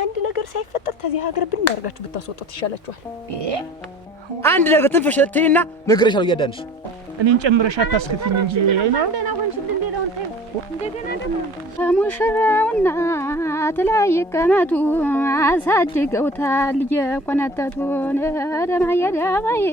አንድ ነገር ሳይፈጠር ተዚህ ሀገር ብናርጋችሁ ብታስወጡት ይሻላችኋል። አንድ ነገር ትንፍሽ ትይና ነግሬሻለሁ እያዳንሽ እኔን ጨምረሽ አታስከፊኝ እንጂ እንደና ሆንሽልን ሌላውን ታዩ እንደገና ደግሞ ሙሽራውና ተለያይቀመጡ አሳድገውታል የቆነጠቱን ደማየዳማይ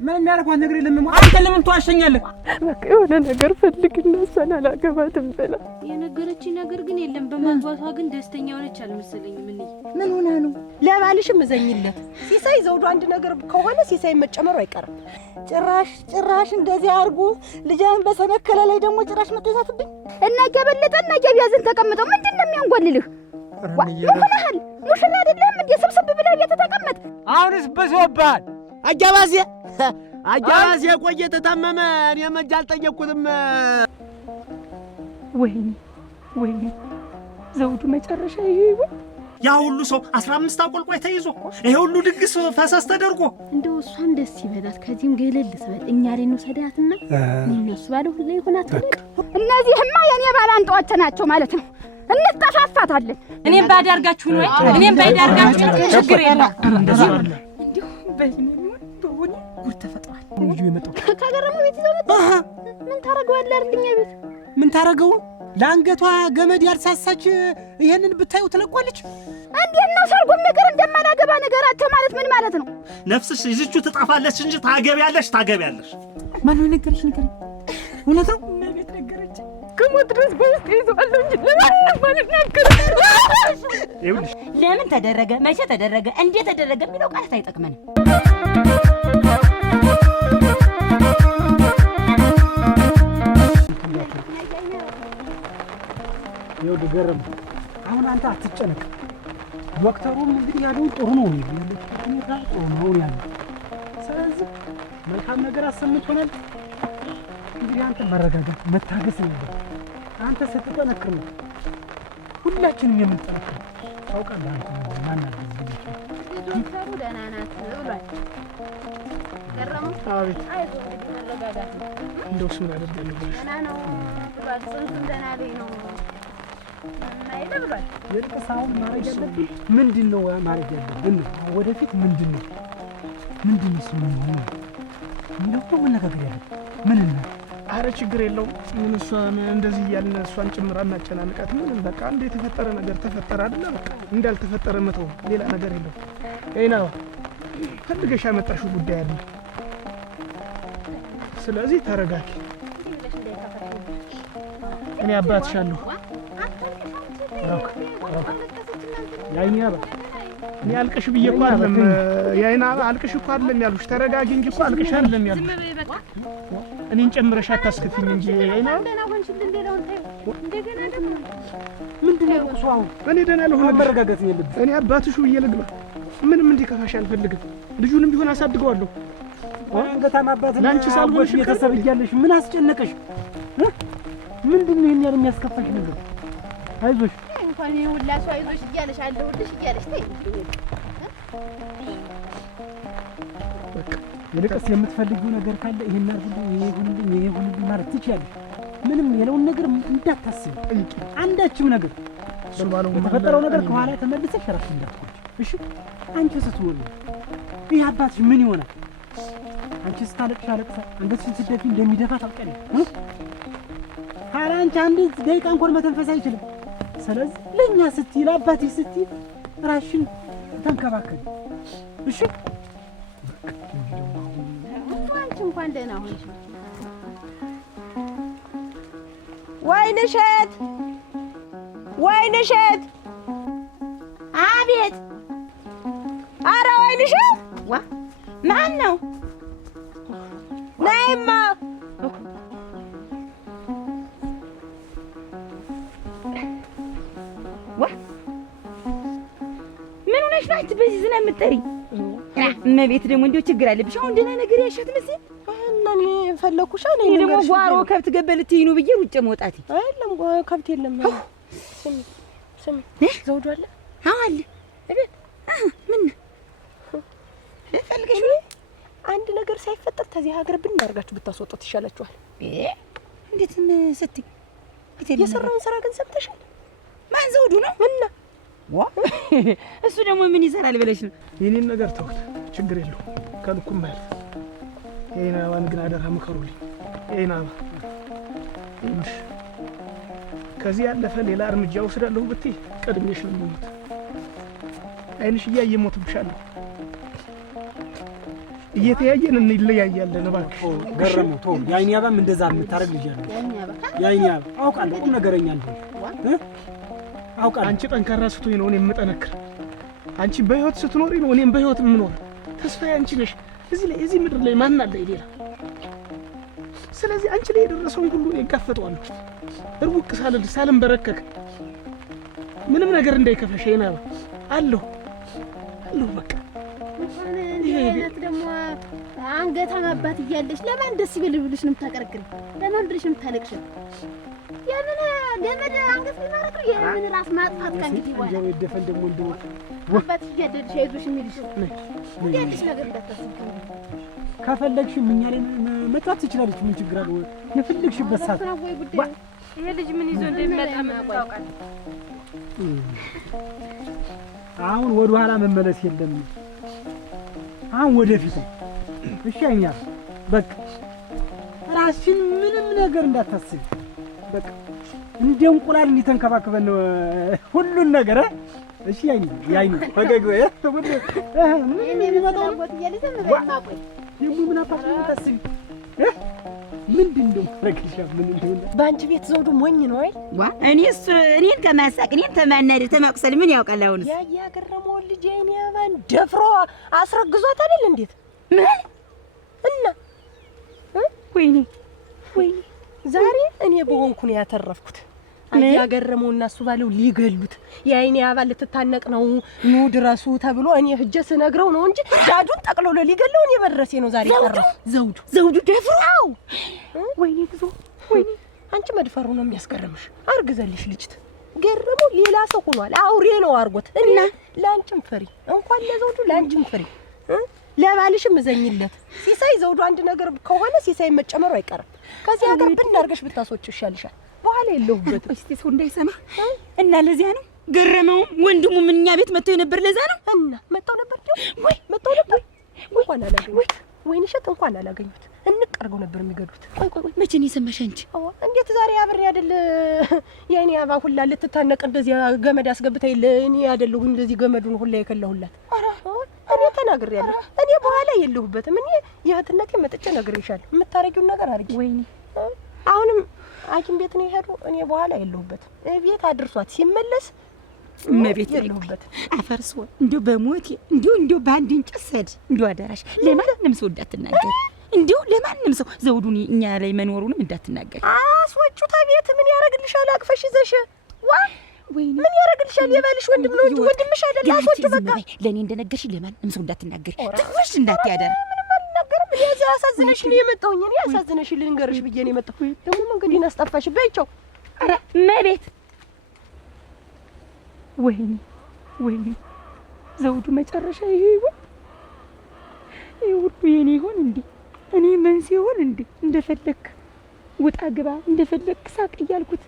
ምን የሚያረኳት ነገር የለም። አንተ ለምን ተዋሸኛለህ? በቃ የሆነ ነገር ፈልግና እሷን አላገባትም ብላ የነገረችኝ ነገር ግን የለም። በማግባቷ ግን ደስተኛ ሆነች አልመሰለኝም። ምን ሆነ ነው? ለባልሽም እዘኝለት። ሲሳይ ዘውዱ አንድ ነገር ከሆነ ሲሳይ መጨመሩ አይቀርም። ጭራሽ እንደዚህ አርጉ ልጅን በሰነከለ ላይ ደግሞ ጭራሽ መጥቷትብኝ እና ገበለጠ እና ገቢያዘን ተቀምጠው ምንድነው የሚያንጓልልህ? ይሆናል ሙሽራ አይደለም እንዴ? ሰብሰብ ብለው እየተቀመጥ አሁንስ በሶባል አጃባዝ የቆየ ተታመመ። እኔ መጃ አልጠየቅኩትም። ወይኔ ዘውዱ መጨረሻ ይሁን። ያ ሁሉ ሰው 15 አቆልቋይ ተይዞ ይሄ ሁሉ ድግስ ፈሳስ ተደርጎ እንደው እሷን ደስ ይበላት። ከዚህም ገለል ስበል እኛ ላይ ነው ሰዳትና እነሱ ባለው ሁሉ ይሆናት። እነዚህማ የኔ ባላንጣዎች ናቸው ማለት ነው። እንጠፋፋታለን። እኔም ባዳርጋችሁ ነው እኔም ባዳርጋችሁ ችግር የለም። እንደዛ አይደለም። እንዲሁ በይኔ በወኔ ጉድ ተፈጥሯል። ልጁ የመጣው ከገረመ ቤት ይዘው መጣ። ምን ታረጋዋለህ? አርልኛ ቤት ምን ታረገው? ለአንገቷ ገመድ ያልሳሳች ይሄንን ብታዩ ትለቋለች። እንዴት ነው ሰርጉም ነገር እንደማላገባ ነገራቸው ማለት ምን ማለት ነው? ነፍስሽ ይዝቹ ትጣፋለች እንጂ ታገቢያለሽ። ማን ነው ነገርሽ? ነገር እውነት ነው። ቤት ነገረች። ከሞት ድረስ በውስጥ ይዘዋለሁ እንጂ ማለት ነገር ይኸውልሽ ለምን ተደረገ፣ መቼ ተደረገ፣ እንዴት ተደረገ የሚለው ቃላት አይጠቅመንም። ይኸውልህ ገረም፣ አሁን አንተ አትጨነቅ። ዶክተሩም እንግዲህ ያለው ጥሩ ነው የሚለው ሁኔታ ጥሩ ነው ያለው። ስለዚህ መልካም ነገር አሰምቶናል። እንግዲህ አንተ መረጋጋት መታገስ ነው። አንተ ስትጠነክር ነው ሁላችንም የምንጠነክር። ታውቃለህ አንተ ማናገዝ ዶክተሩ ደህና ናት ብሏል። ገረሙ አቤት አይዞህ መረጋጋት ነው። እንደው እሱ ምን አደረገ ነው ደህና ነው ብሏል። ጽንሱም ደህና ላይ ነው ማይለ ብሏል። የልቅሳውን ማድረግ ያለብን ምንድን ነው ማድረግ ያለብን? ወደፊት ምንድን ነው እሱ ነው እንደው መነጋገር ያለብን ምን ነው? አረ ችግር የለውም። ምን እሷን እንደዚህ እያልን እሷን ጭምር አናጨናንቃት። ምንም በቃ እንደ የተፈጠረ ነገር ተፈጠረ አይደለ? በቃ እንዳልተፈጠረ መተው፣ ሌላ ነገር የለም። አይናው ፈልገሽ ያመጣሽው ጉዳይ አለ። ስለዚህ ተረጋጊ። እኔ አባትሻለሁ። ያይኛ እኔ አልቅሽ ብዬ እኮ አይደለም ያይና አልቅሽ እኮ አይደለም ያሉሽ። ተረጋጊ እንጂ እኮ አልቅሽ አይደለም ያሉሽ። እኔን ጨምረሽ አታስከፊኝ እንጂ ያይና ደህና ሆንሽልን ሌላውን ታዩ እንደገና ደግሞ ምንድነው ያልኩሽ? አሁን እኔ ደህና ልሆን መረጋጋት የለብኝ። እኔ አባትሽ ብዬ ልግባ። ምንም እንዲከፋሽ አልፈልግም። ልጁንም ቢሆን አሳድገዋለሁ። አንገታም አባት ላንቺ ሳልሆንሽ ቤተሰብ እያለሽ ምን አስጨነቀሽ? ምንድነው ይሄን ያህል የሚያስከፋሽ ነገር? አይዞሽ እንኳን ይውላሽ አይዞሽ እያለሽ አለሁልሽ እያለሽ ተይ። በቃ የለቀስ የምትፈልጊው ነገር ካለ ይሄን አርጉልኝ፣ ይሄ ሁሉ ማለት ትችያለሽ። ምንም የለውን ነገር እንዳታስቢ። አንዳችም ነገር የተፈጠረው ነገር ከኋላ ተመልሰሽ ራስሽ እንዳትቆጪ። እሺ አንቺ ስትሆኚ ይህ አባትሽ ምን ይሆናል? አንቺ ስታለቅሽ አለቅሳል፣ አንገትሽን ስትደፊ እንደሚደፋ ታውቂያለሽ። ኧረ አንቺ አንድ ደቂቃ እንኳን መተንፈስ አይችልም። ስለዚህ ለእኛ ስትይ ለአባትሽ ስትይ ራስሽን ተንከባከቢ። እሺ አንቺ እንኳን ደህና ሆንሽ። ወይንሸት አቤት። ኧረ ወይንሸት ዋ ማን ነው? ነይማ ዋ ምን ሆነሽ ነው አንቺ በዚህ ዝናብ የምትጠሪ? እመቤት ደግሞ እንደው ችግር አለብሽ። አሁን ደህና ነገር ያሻት መስል እና እኔ ፈለኩሽ። እኔ ደግሞ ጓሮ ከብት ገበልትይ ነው ብዬ ውጭ መውጣት አይደለም። ከብት የለም። ስሚ ዘውዱ አለ? አዎ አለ። እቤት ምን ፈልገሽ ነው? አንድ ነገር ሳይፈጠር ተዚህ ሀገር ብናርጋችሁ ብታስወጡት ይሻላችኋል። እንዴት ስትይ የሰራውን ስራ ግን ሰምተሻል? ማን ዘውዱ ነው? እና ዋ እሱ ደግሞ ምን ይሰራል ብለሽ ነው? የኔን ነገር ተውት፣ ችግር የለውም ከልኩም ማለት የኔ አበባን ግን አደራ ምከሩልኝ። የኔ አበባ ይኸውልሽ ከዚህ ያለፈ ሌላ እርምጃ ወስዳለሁ ብትይ ቀድሜሽ ነው የምሞት። አይንሽ እያየ ሞትብሻለሁ። እየተያየን እንለያያለን። እባክሽ ገረመው ተው። የአይኔ አበባም እንደዛ የምታረግ ልጅ አለ። የአይኔ አበባ አውቃለሁ፣ ቁም ነገረኛ እንደሆነ አውቃለሁ። አንቺ ጠንካራ ስትሆኝ ነው እኔም የምጠነክር። አንቺ በህይወት ስትኖሪ ነው እኔም በህይወት የምኖር። ተስፋዬ አንቺ ነሽ። እዚህ ምድር ላይ ማን አለ ሌላ? ስለዚህ አንቺ ላይ የደረሰውን ሁሉ እኔ እጋፈጠዋለሁ። እርውቅ ሳልንበረከክ ምንም ነገር እንዳይከፋሽ የኔ አበባ አለሁ በቃ። ይሄ ደግሞ አንገታም አባት እያለሽ ለማን ደስ ይበል ብለሽ ነው የምታቀርቅሪ? ለማን ብለሽ ነው የምታለቅሽ? የምን ገመድ አንገት ሊማረክ ነው? የምን ራስ ማጥፋት ከእንግዲህ በኋላ እንጀራ ይደፈን ደግሞ እንደው አባት እያደልሽ አይዞሽ የሚልሽ እንዲያድሽ ነገር እንዳታስብ። ከፈለግሽም እኛ ላይ መጣት ትችላለች። ምን ችግር አለው? የፈለግሽበት ሰዓት ወይ ጉዳይ ይሄ ልጅ ምን ይዞ እንደሚመጣ ምን ታውቃለህ? አሁን ወደ ኋላ መመለስ የለም። አሁን ወደፊት ነው። እሺ አይኛ በቃ ራስሽን ምንም ነገር እንዳታስቢ። በቃ እንደ እንቁላል እንዲተንከባከበን ነው ሁሉን ነገር። እሺ ያይኝ ፈገግ ወይ ምን የሚመጣው ምን አባሽ ታስቢ ምንድን ነው ረግሻ? ምን እንደሆነ በአንቺ ቤት ዘውዱ ሞኝ ነው አይደል? ዋ እኔን ከማሳቅ እኔን ተማነድ ተመቅሰል ምን ያውቃል? አሁንስ ያገረመው ልጅ የኔ አበባን ደፍሮ አስረግዟት አይደል? እንዴት ምን እና ወይኔ ዛሬ እኔ በሆንኩ ነው ያተረፍኩት። አያገረመውና እሱ ባለው ሊገሉት የአይኔ አበባ ልትታነቅ ነው ኑ ድረሱ ተብሎ እኔ ሂጄ ስነግረው ነው እንጂ ዳዱን ጠቅልሎ ሊገለው እኔ በድረሴ ነው ዛሬ ቀረው። ዘውዱ ደፍራው። ወይኔ ብዙ አንቺ መድፈሩ ነው የሚያስገርምሽ። አርግዘልሽ ልጅት ገረመው ሌላ ሰው ሆኗል። አውሬ ነው አርጎት እና ላንቺም ፍሪ እንኳን ለዘውዱ ላንቺም ፍሪ ለባልሽም እዘኝለት። ሲሳይ ዘውዱ አንድ ነገር ከሆነ ሲሳይ መጨመሩ አይቀርም። ከዚህ ሀገር ብናርገሽ ብታስወጪ ይሻልሻል። በኋላ የለሁበት እስቲ ሰው እንዳይሰማ እና ለዚያ ነው ገረመው ወንድሙ ምንኛ ቤት መጥተው ነበር። ለዛ ነው እና መጣው ነበር መጣው ነበር እንኳን አላገኙት። ወይንሸት እንኳን አላገኙት። እንቀርገው ነበር የሚገዱት። ቆይ መቼ ነው የሰማሽ አንቺ? እንዴት ዛሬ አብሬ አይደል የኔ አበባ ሁላ ልትታነቅ እንደዚህ ገመድ አስገብታኝ ለኔ አይደለሁ እንደዚህ ገመዱን ሁላ የከለሁላት። እኔ ተናግሬያለሁ። እኔ በኋላ የለሁበትም። እኔ የእህትነቴ መጥቼ ነግሬሻለሁ። የምታረጊውን ነገር አርጊ። ወይኔ አሁንም ሐኪም ቤት ነው የሄዱ። እኔ በኋላ የለሁበትም። ቤት አድርሷት ሲመለስ መቤት የለሁበትም። አፈርሶ እንዲሁ በሞቴ እንዲሁ በአንድ እንጨት ሰድ እንዲሁ አደራሽ ለማንም ሰው እንዳትናገር። እንዲሁ ለማንም ሰው ዘውዱን እኛ ላይ መኖሩንም እንዳትናገር። አስወጩታ ቤት ምን ያረግልሻል? አቅፈሽ ይዘሽ ወይኔ ምን ያረግልሻል? የባልሽ ወንድም ነው እንጂ ወንድምሽ አይደል? አስወጩ በቃ። ለኔ እንደነገርሽ ለማንም ሰው እንዳትናገር። ትንሽ እንዳትያደር ያዛ አሳዝነሽ ነው የመጣሁኝ። እኔ አሳዝነሽ ልንገርሽ ብዬ ነው የመጣሁ። ደግሞ መንገዴን አስጠፋሽ። በይቸው ኧረ መቤት ወይኔ ዘውዱ መጨረሻ ይሄ ይሁን። ይሄ ሁሉ የኔ ይሁን እንዴ? እኔ መንስ ይሁን እንዴ? እንደፈለክ ውጣ ግባ እንደፈለክ ሳቅ እያልኩት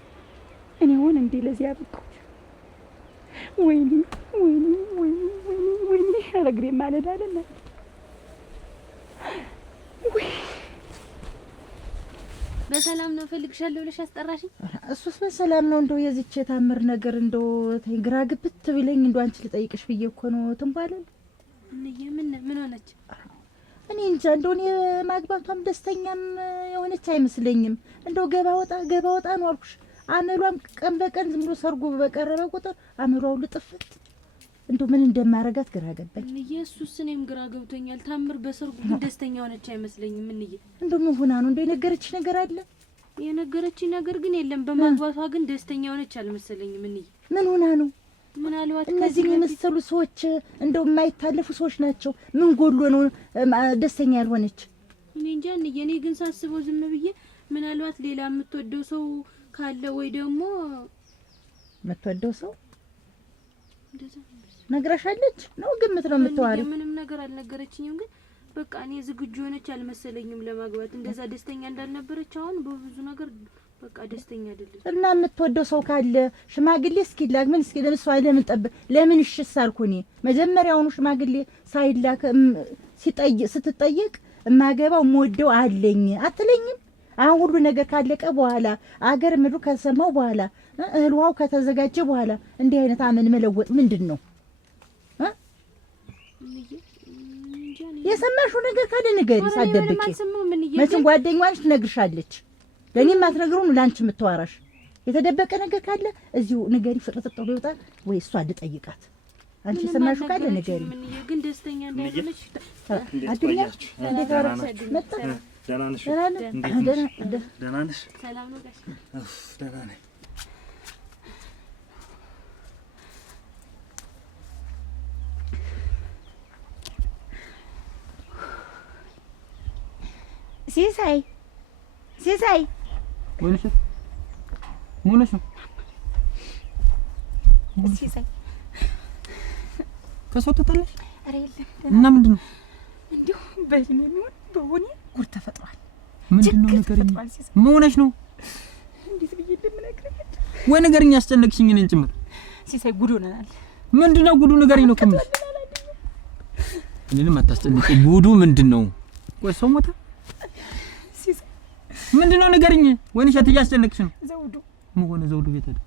እኔ ሆን እንዴ ለዚህ ያበቃሁት? ወይኔ አረግሬ ማለት አይደለ በሰላም ነው ፈልግሻለሁ ብለሽ አስጠራሽኝ? እሱስ በሰላም ነው። እንደው የዚች የታምር ነገር እንደው ግራ ግብት ብለኝ እንደው አንቺ ልጠይቅሽ ብዬ እኮ ነው። ትንባለል ምን ሆነች? እኔ እንጃ። እንደው እኔ ማግባቷም ደስተኛም የሆነች አይመስለኝም። እንደው ገባ ወጣ ነው አልኩሽ። አመሏም ቀን በቀን ዝም ብሎ ሰርጉ በቀረበ ቁጥር አመሏው ልጥፍት። እንደው ምን እንደማረጋት ግራ ገባኝ። ኢየሱስ እኔም ግራ ገብቶኛል። ታምር በሰርጉ ግን ደስተኛ ሆነች አይመስለኝም። እንደው ምን ሆና ነው? እንደው የነገረች ነገር አለ? የነገረችኝ ነገር ግን የለም። በማግባቷ ግን ደስተኛ ሆነች አልመሰለኝም። ምን ሆና ነው? ምናልባት እነዚህ የመሰሉ ሰዎች እንደው የማይታለፉ ሰዎች ናቸው። ምን ጎሎ ነው ደስተኛ ያልሆነች? እኔ እንጃ። እኔ ግን ሳስበው ዝም ብዬ ምናልባት ሌላ የምትወደው ሰው ካለ ወይ ደግሞ የምትወደው ሰው ነግራሻለች ነው? ግምት ነው የምትዋሪው? ምንም ነገር አልነገረችኝም። ግን በቃ እኔ ዝግጁ ሆነች አልመሰለኝም ለማግባት። እንደዛ ደስተኛ እንዳልነበረች አሁን በብዙ ነገር በቃ ደስተኛ አይደለች እና የምትወደው ሰው ካለ ሽማግሌ እስኪላክ ምን እስኪ ለምሳሌ ለምን እሺስ አልኩኝ መጀመሪያውኑ ሽማግሌ ሳይላክ ስትጠየቅ እማገባው የምወደው አለኝ አትለኝም? አሁን ሁሉ ነገር ካለቀ በኋላ አገር ምድሩ ከሰማው በኋላ እህልዋው ከተዘጋጀ በኋላ እንዲህ አይነት አመን መለወጥ ምንድን ነው? የሰማሽው ነገር ካለ ንገሪ ሳትደብቂ። መቼም ጓደኛዋን ትነግርሻለች። ለኔም አትነግሩም ላንቺ የምትዋራሽ የተደበቀ ነገር ካለ እዚሁ ንገሪ። ፍጥጥ ብሎ ይወጣል ወይ እሷ ልጠይቃት። አንቺ የሰማሽው ካለ ንገሪ። ግን ደስተኛ እንዳይሆነች አዱኛ እንዴት አረፈ? መጣ ደህና ነሽ? ደህና ነሽ? ሰላም ነው ጋሽ? ደህና ነኝ። ሲሳይ ሆነሽ ነው ሲሳይ ከሰው ተጣላሽ? ኧረ የለም። እና ምንድን ነው እንዲሁ በህልሜ የሚሆን በሆኔ ጉድ ተፈጥሯል። ምንድን ነው ንገሪኝ። ምን ሆነሽ ነው? እንዴት ብዬ እንደምነግርህ ወይ ንገሪኝ። አስጨነቅሽኝ እኔን ጭምር። ሲሳይ ጉድ ሆነናል። ምንድን ነው ጉዱ? ንገሪኝ ነው ከምልሽ። እኔንም አታስጨንቂ። ጉዱ ምንድን ነው? ወይ ሰው ሞተ? ሲሳይ ምንድን ነው ንገሪኝ። ወይንሽ እያስጨነቅሽ ነው? ዘውዱ ምን ሆነ? ዘውዱ ቤት አይደል?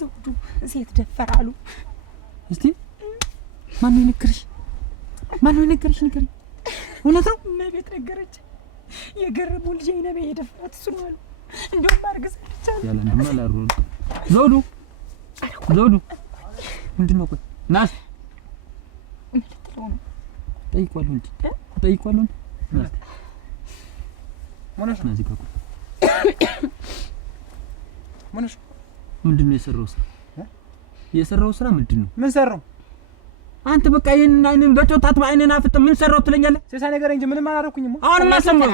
ዘውዱ ሴት ደፈር አሉ። እስቲ ማነው የነገረሽ? ማነው የነገረሽ? ንገሪኝ። እውነት ነው? እመቤት ነገረች። የገረመው ልጅ አይነቤ የደፈራት እሱ ነው አሉ። እንደውም አርግዛለች አሉ። ያለ እንደማ ላሩ ዘውዱ ምንድን ነው? ቆይ ናስ ጠይቋለሁ እንጂ ጠይቋለሁ። ናስ ሞነሽ ናዚ ካኩ ሞነሽ ምንድን ነው የሰራው ስራ ምንድን ነው? ምን ሰራው? አንተ በቃ ይሄንን አይንን በጮታት በአይነና ፍጥ ምን ሰራው ትለኛለህ? ሲሳይ ነገር እንጂ ምንም አላደረኩኝም። አሁንማ ሰማሁ።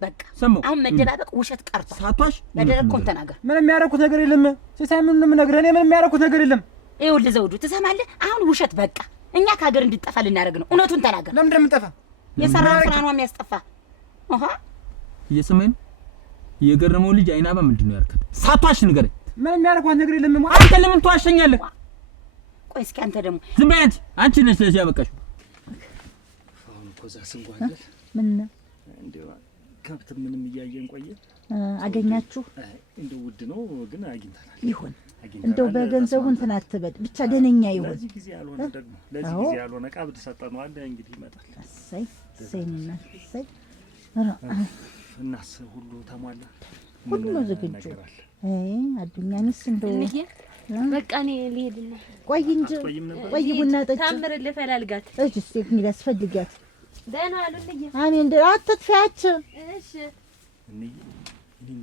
በቃ ሰማሁ። አሁን መደባበቅ ውሸት ቀርቷል። ሳቷሽ በደረኩም ተናገር። ምንም የሚያደርኩት ነገር የለም። ሲሳይ ምንም ነግረህ እኔ ምንም የሚያደርኩት ነገር የለም። ይኸውልህ ዘውዱ ትሰማለህ? አሁን ውሸት በቃ እኛ ከሀገር እንድጠፋ ልናደርግ ነው። እውነቱን ተናገር። ለምን እንደምጠፋ የሰራው ስራ ነው የሚያስጠፋ። አሃ እየሰማኝ ነው። የገረመው ልጅ አይናባ ምንድን ነው ያልከት? ሳቷሽ ንገረኝ። ምንም የሚያደርኩት ነገር የለም። አንተ ለምን ትዋሸኛለህ? ቆይ እስኪ አንተ ደግሞ ዝም በይ አንቺ ነሽ ለዚህ ያበቃሽ። አሁን እኮ እዛ ስንጓለል ምን እንደው ከብት ምንም እያየን ቆየ። አገኛችሁ? እንደው ውድ ነው ግን አግኝተናል። ይሁን እንደው በገንዘቡ እንትን አትበል ብቻ ደነኛ ይሁን። ለዚህ ጊዜ ያልሆነ ደግሞ ለዚህ ጊዜ ያልሆነ ቀብድ ሰጠነዋል። እንግዲህ ይመጣል። እሰይ እሰይና እሰይ እናስ ሁሉ ተሟላ፣ ሁሉ ዝግጁ። አዱኛንስ እንደው በቃ እኔ ልሄድ ነው። ቆይ እንጂ ቆይ ቡና ጠጪ። ታምር ልፈላልጋት እሺ እስቲ ሊያስፈልጋት ደህና አሉልኝ። አሜን። አትጥፊያች። እሺ እኔም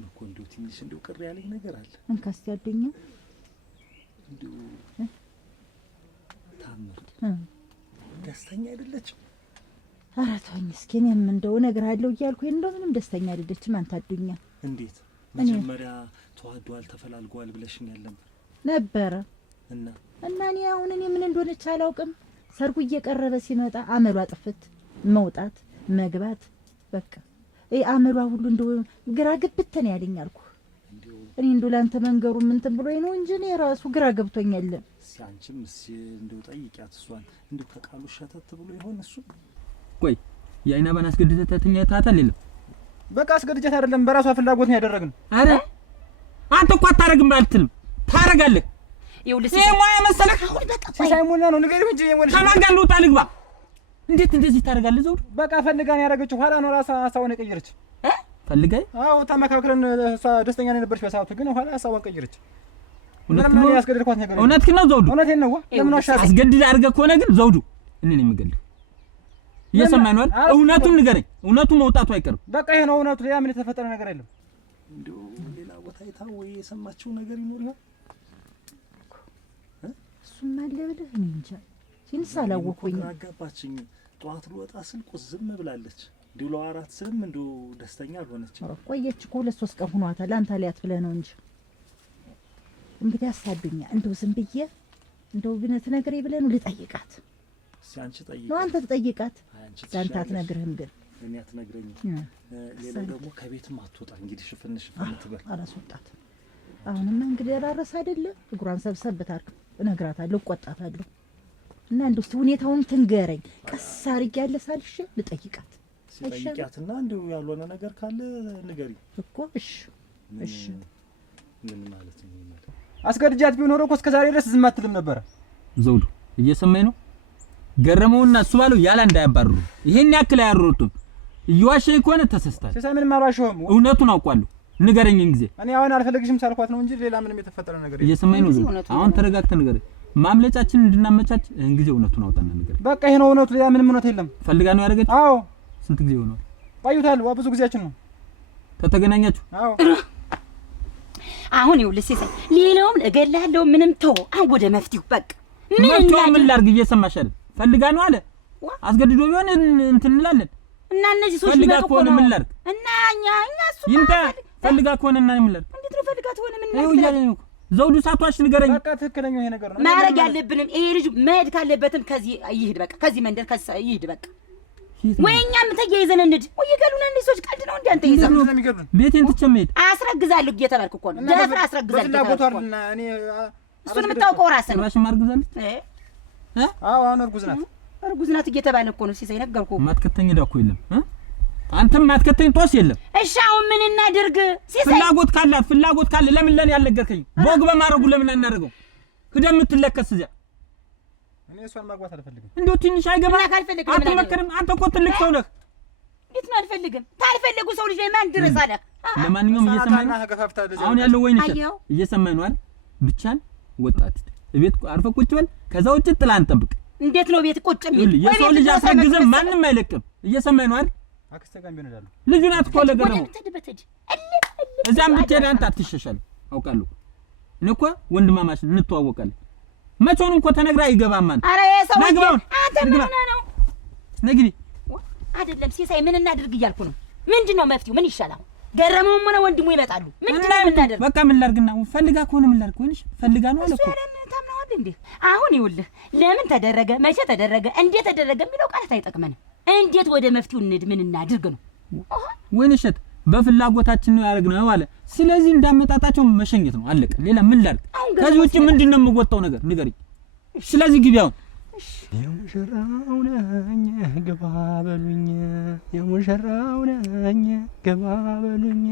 እኮ እንደው ትንሽ እንደው ቅር ያለኝ ነገር አለ። እንካስ ያዱኛ እንደው ታምር ደስተኛ አይደለችም። ኧረ ተወኝ እስኪ። እኔም እንደው እነግርሃለሁ እያልኩኝ እንደው ምንም ደስተኛ አይደለችም። አንተ አዱኛ እንዴት መጀመሪያ ተዋዷል ተፈላልጓል ብለሽኛል ነበረ እና እኔ አሁን እኔ ምን እንደሆነች አላውቅም። ሰርጉ እየቀረበ ሲመጣ አመሏ ጥፍት መውጣት መግባት በቃ አመሏ ሁሉ እንደው ግራ ግብተን ያለኝ አልኩ። እኔ እንደው ላንተ መንገሩ ምን እንትን ብሎኝ ነው እንጂ እኔ ራሱ ግራ ገብቶኛል። ሲያንቺም እንደው ጠይቂያት እሷን እንደው ከቃሉ ሸተት ብሎ ይሆን እሱ? ቆይ የአይናባን አስገድደታተኛ ታታል የለም። በቃ አስገድጃት አይደለም በራሷ ፍላጎት ነው ያደረግነው። አረ አንተ እኮ አታረግም አልትልም ታረጋለህ። ይኸውልህ ይሄ ሙያ መሰለህ? ሲሳይ ሞላ ነው ንገሪው እንጂ የሞላ ከማን ጋር ልውጣ ልግባ? እንዴት እንደዚህ ታረጋለህ? ዘውዱ በቃ ፈልጋን ያደረገችው ኋላ ነው ራሷ ሀሳቧን የቀየረች። ፈልጋይ? አዎ ተመካክረን እሷ ደስተኛ ነበርሽ በሰዓቱ፣ ግን ኋላ ሀሳቧን ቀየረች። እውነት ምንም ያስገድድኳት ነገር እውነት ነው ዘውዱ? እውነቴን ነው። ለምን ዋሻለሁ? አስገድድ አድርገህ ከሆነ ግን ዘውዱ እኔ ነኝ የምገልህ። እየሰማኸኝ ነው አይደል? እውነቱን ንገረኝ። እውነቱ መውጣቱ አይቀርም። በቃ ይሄ ነው እውነቱ። ሌላ ምን የተፈጠረ ነገር የለም። እንደው ሌላ ቦታ የታው ወይ የሰማችው ነገር ይኖር ይሆን? እሱም አለ ብለህ እኔ እንጃ ሲንስ አላወኩኝ። አጋባችኝ። ጠዋት ልወጣ ስል ዝም ብላለች። እንደው ለአራት ስልም እንደው ደስተኛ አልሆነች። ቆየች እኮ 2-3 ቀን ሆኗታል። አንተ ሊያት ብለህ ነው እንጂ እንግዲህ አሳዱኛ። እንደው ዝም ብዬ እንደው ብነት ነገር ብለህ ነው ልጠይቃት። ሲያንቺ ጠይቅ ነው አንተ ትጠይቃት። አንቺ ዛንታ አትነግርህም ግን እኔ አትነግረኝ። ሌላው ደግሞ ከቤትም አትወጣ እንግዲህ ሽፍን ትበል። አላስወጣት። አሁንማ እንግዲህ ያላረስ አይደለ እግሯን ሰብሰብ ታርክ እነግራታለሁ፣ እቆጣታለሁ። እና እንደው ሁኔታውን ትንገረኝ። ቀስ አድርጌ ያለሳልሽ ልጠይቃት ሲጠይቃትና እንደው ያልሆነ ነገር ካለ ንገሪኝ እኮ። እሺ ምን ማለት ነው ማለት? አስገድጃት ቢሆን ኖሮ እኮ እስከ ዛሬ ድረስ ዝም አትልም ነበረ። ዘውዱ እየሰማኝ ነው? ገረመውና እሱ ባለው ያላ እንዳያባርሩ ይሄን ያክል አያሮጡም። እየዋሸኝ ከሆነ ተሰስታል። ሲሳይ ምንም አልዋሸሁም። እውነቱን አውቃለሁ። ንገረኝ ጊዜ እኔ አሁን አልፈልግሽም ሳልኳት ነው እንጂ ሌላ ምንም የተፈጠረ ነገር የለም። እየሰማኝ ነው? አሁን ተረጋግተህ ንገረኝ። ማምለጫችንን እንድናመቻች ጊዜ እውነቱን አውጣና ንገረኝ። በቃ ይሄ ነው እውነቱ። ሌላ ምንም እውነት የለም። ፈልጋ ነው ያደረገች? አዎ። ስንት ጊዜ ሆኗል? ቆይቷል። ብዙ ጊዜያችን ነው ከተገናኛችሁ። አዎ። አሁን ይኸውልህ ሲሳይ፣ ሌላውም እገላለሁ ምንም ተው። አሁን ወደ መፍትሄው በቃ ምን ላድርግ? እየሰማሽ አይደል? ፈልጋ ነው አለ። አስገድዶ ቢሆን እንትን እንላለን። እና እነዚህ ሰዎች ፈልጋ ከሆነ ምን ላድርግ? እና እኛ እሱ ይንታ ፈልጋ ከሆነ እና ምን ላድርግ? እንዴት ነው ፈልጋ ከሆነ ምን ላድርግ? ዘውዱ ሳቷሽ ንገረኝ። በቃ ትክክለኛው ይሄ ነገር ነው። ማረግ ያለብንም ይሄ ልጅ መሄድ ካለበትም ከዚህ ይሄድ በቃ። ከዚህ መንደር ይሄድ በቃ። ወይኛም ተያይዘን እንድ ወይ ይገሉና እነዚህ ሰዎች ቀልድ ነው እንዴ? አንተ ይዘው ነው የሚገሉን። ቤቴን ትቼ መሄድ አስረግዛለሁ እየተባልኩ እኮ ነው። ደፍራ አስረግዛለሁ ፍላጎቷልና እኔ እሱን የምታውቀው ራስህ ነው። ራስሽ ማርግዛለች? አዎ አሁን እርጉዝ ናት። እርጉዝ ናት እየተባለ እኮ ነው ሲሳይ ነገርኩህ። ማትከተኝ ዳኮ የለም አንተም ማትከተኝ ጦስ የለም። እሺ አሁን ምን እናድርግ ሲሳይ? ፍላጎት ካለ ለምን ለኔ ያልነገርከኝ? ቦግ በማረጉ ለምን አናደርገው? ሄደ የምትለከስ እዚያ እኔ እሷን ማግባት አልፈልግም። እንደው ትንሽ አይገባ አትመክርም? አንተ እኮ ትልቅ ሰው ነህ። እንዴት ነው አልፈልግም? ታልፈልጉ ሰው ልጅ ማን ድረስ አለ? ለማንኛውም እየሰማኝ አሁን ያለው ወይን እየሰማኝ ነው አይደል? ብቻን ወጣት ቤት አርፈህ ቁጭ በል። ከዛ ውጭ ጥላን ጠብቅ። እንዴት ነው ቤት ቁጭ የሚል? የሰው ልጅ አስረግዘህ ማንም አይለቅም። እየሰማኝ ነው አይደል? አክስቴ ጋር ቢሆን እላለሁ። ልጁ ናት እኮ ለገረመው። እዛም ብትሄድ አንተ አትሸሻለህ አውቃለሁ። እኔ እኮ ወንድማማች እንተዋወቃለን። መቼውን እኮ ተነግራ አይገባም። ኧረ የሰው ልጅ አንተ ምን ነው ነግሪ አይደለም ሲሳይ፣ ምን እናድርግ እያልኩ ነው። ምንድነው መፍትሄው? ምን ይሻላል? ገረመውም ሆነ ወንድሙ ይመጣሉ። ምንድነው የምናደርግ? በቃ ምን ላድርግና ፈልጋ ከሆነ ምን ላድርግ? ወይንሽ ፈልጋ ነው አለ እኮ ታምናዋል እንዴ? አሁን ይኸውልህ ለምን ተደረገ፣ መቼ ተደረገ፣ እንዴት ተደረገ የሚለው ቃላት አይጠቅመንም። እንዴት ወደ መፍትሄው እንድ ምን እናድርግ ነው? ወይንሸት በፍላጎታችን ነው ያደረግነው አለ። ስለዚህ እንዳመጣጣቸው መሸኘት ነው አለቀ። ሌላ ምን ላድርግ? ከዚህ ውጪ ምንድነው የምወጣው ነገር ንገሪኝ። ስለዚህ ግቢያውን የሙሽራው ነኝ ገባ በሉኝ፣ የሙሽራው ነኝ ገባ በሉኝ፣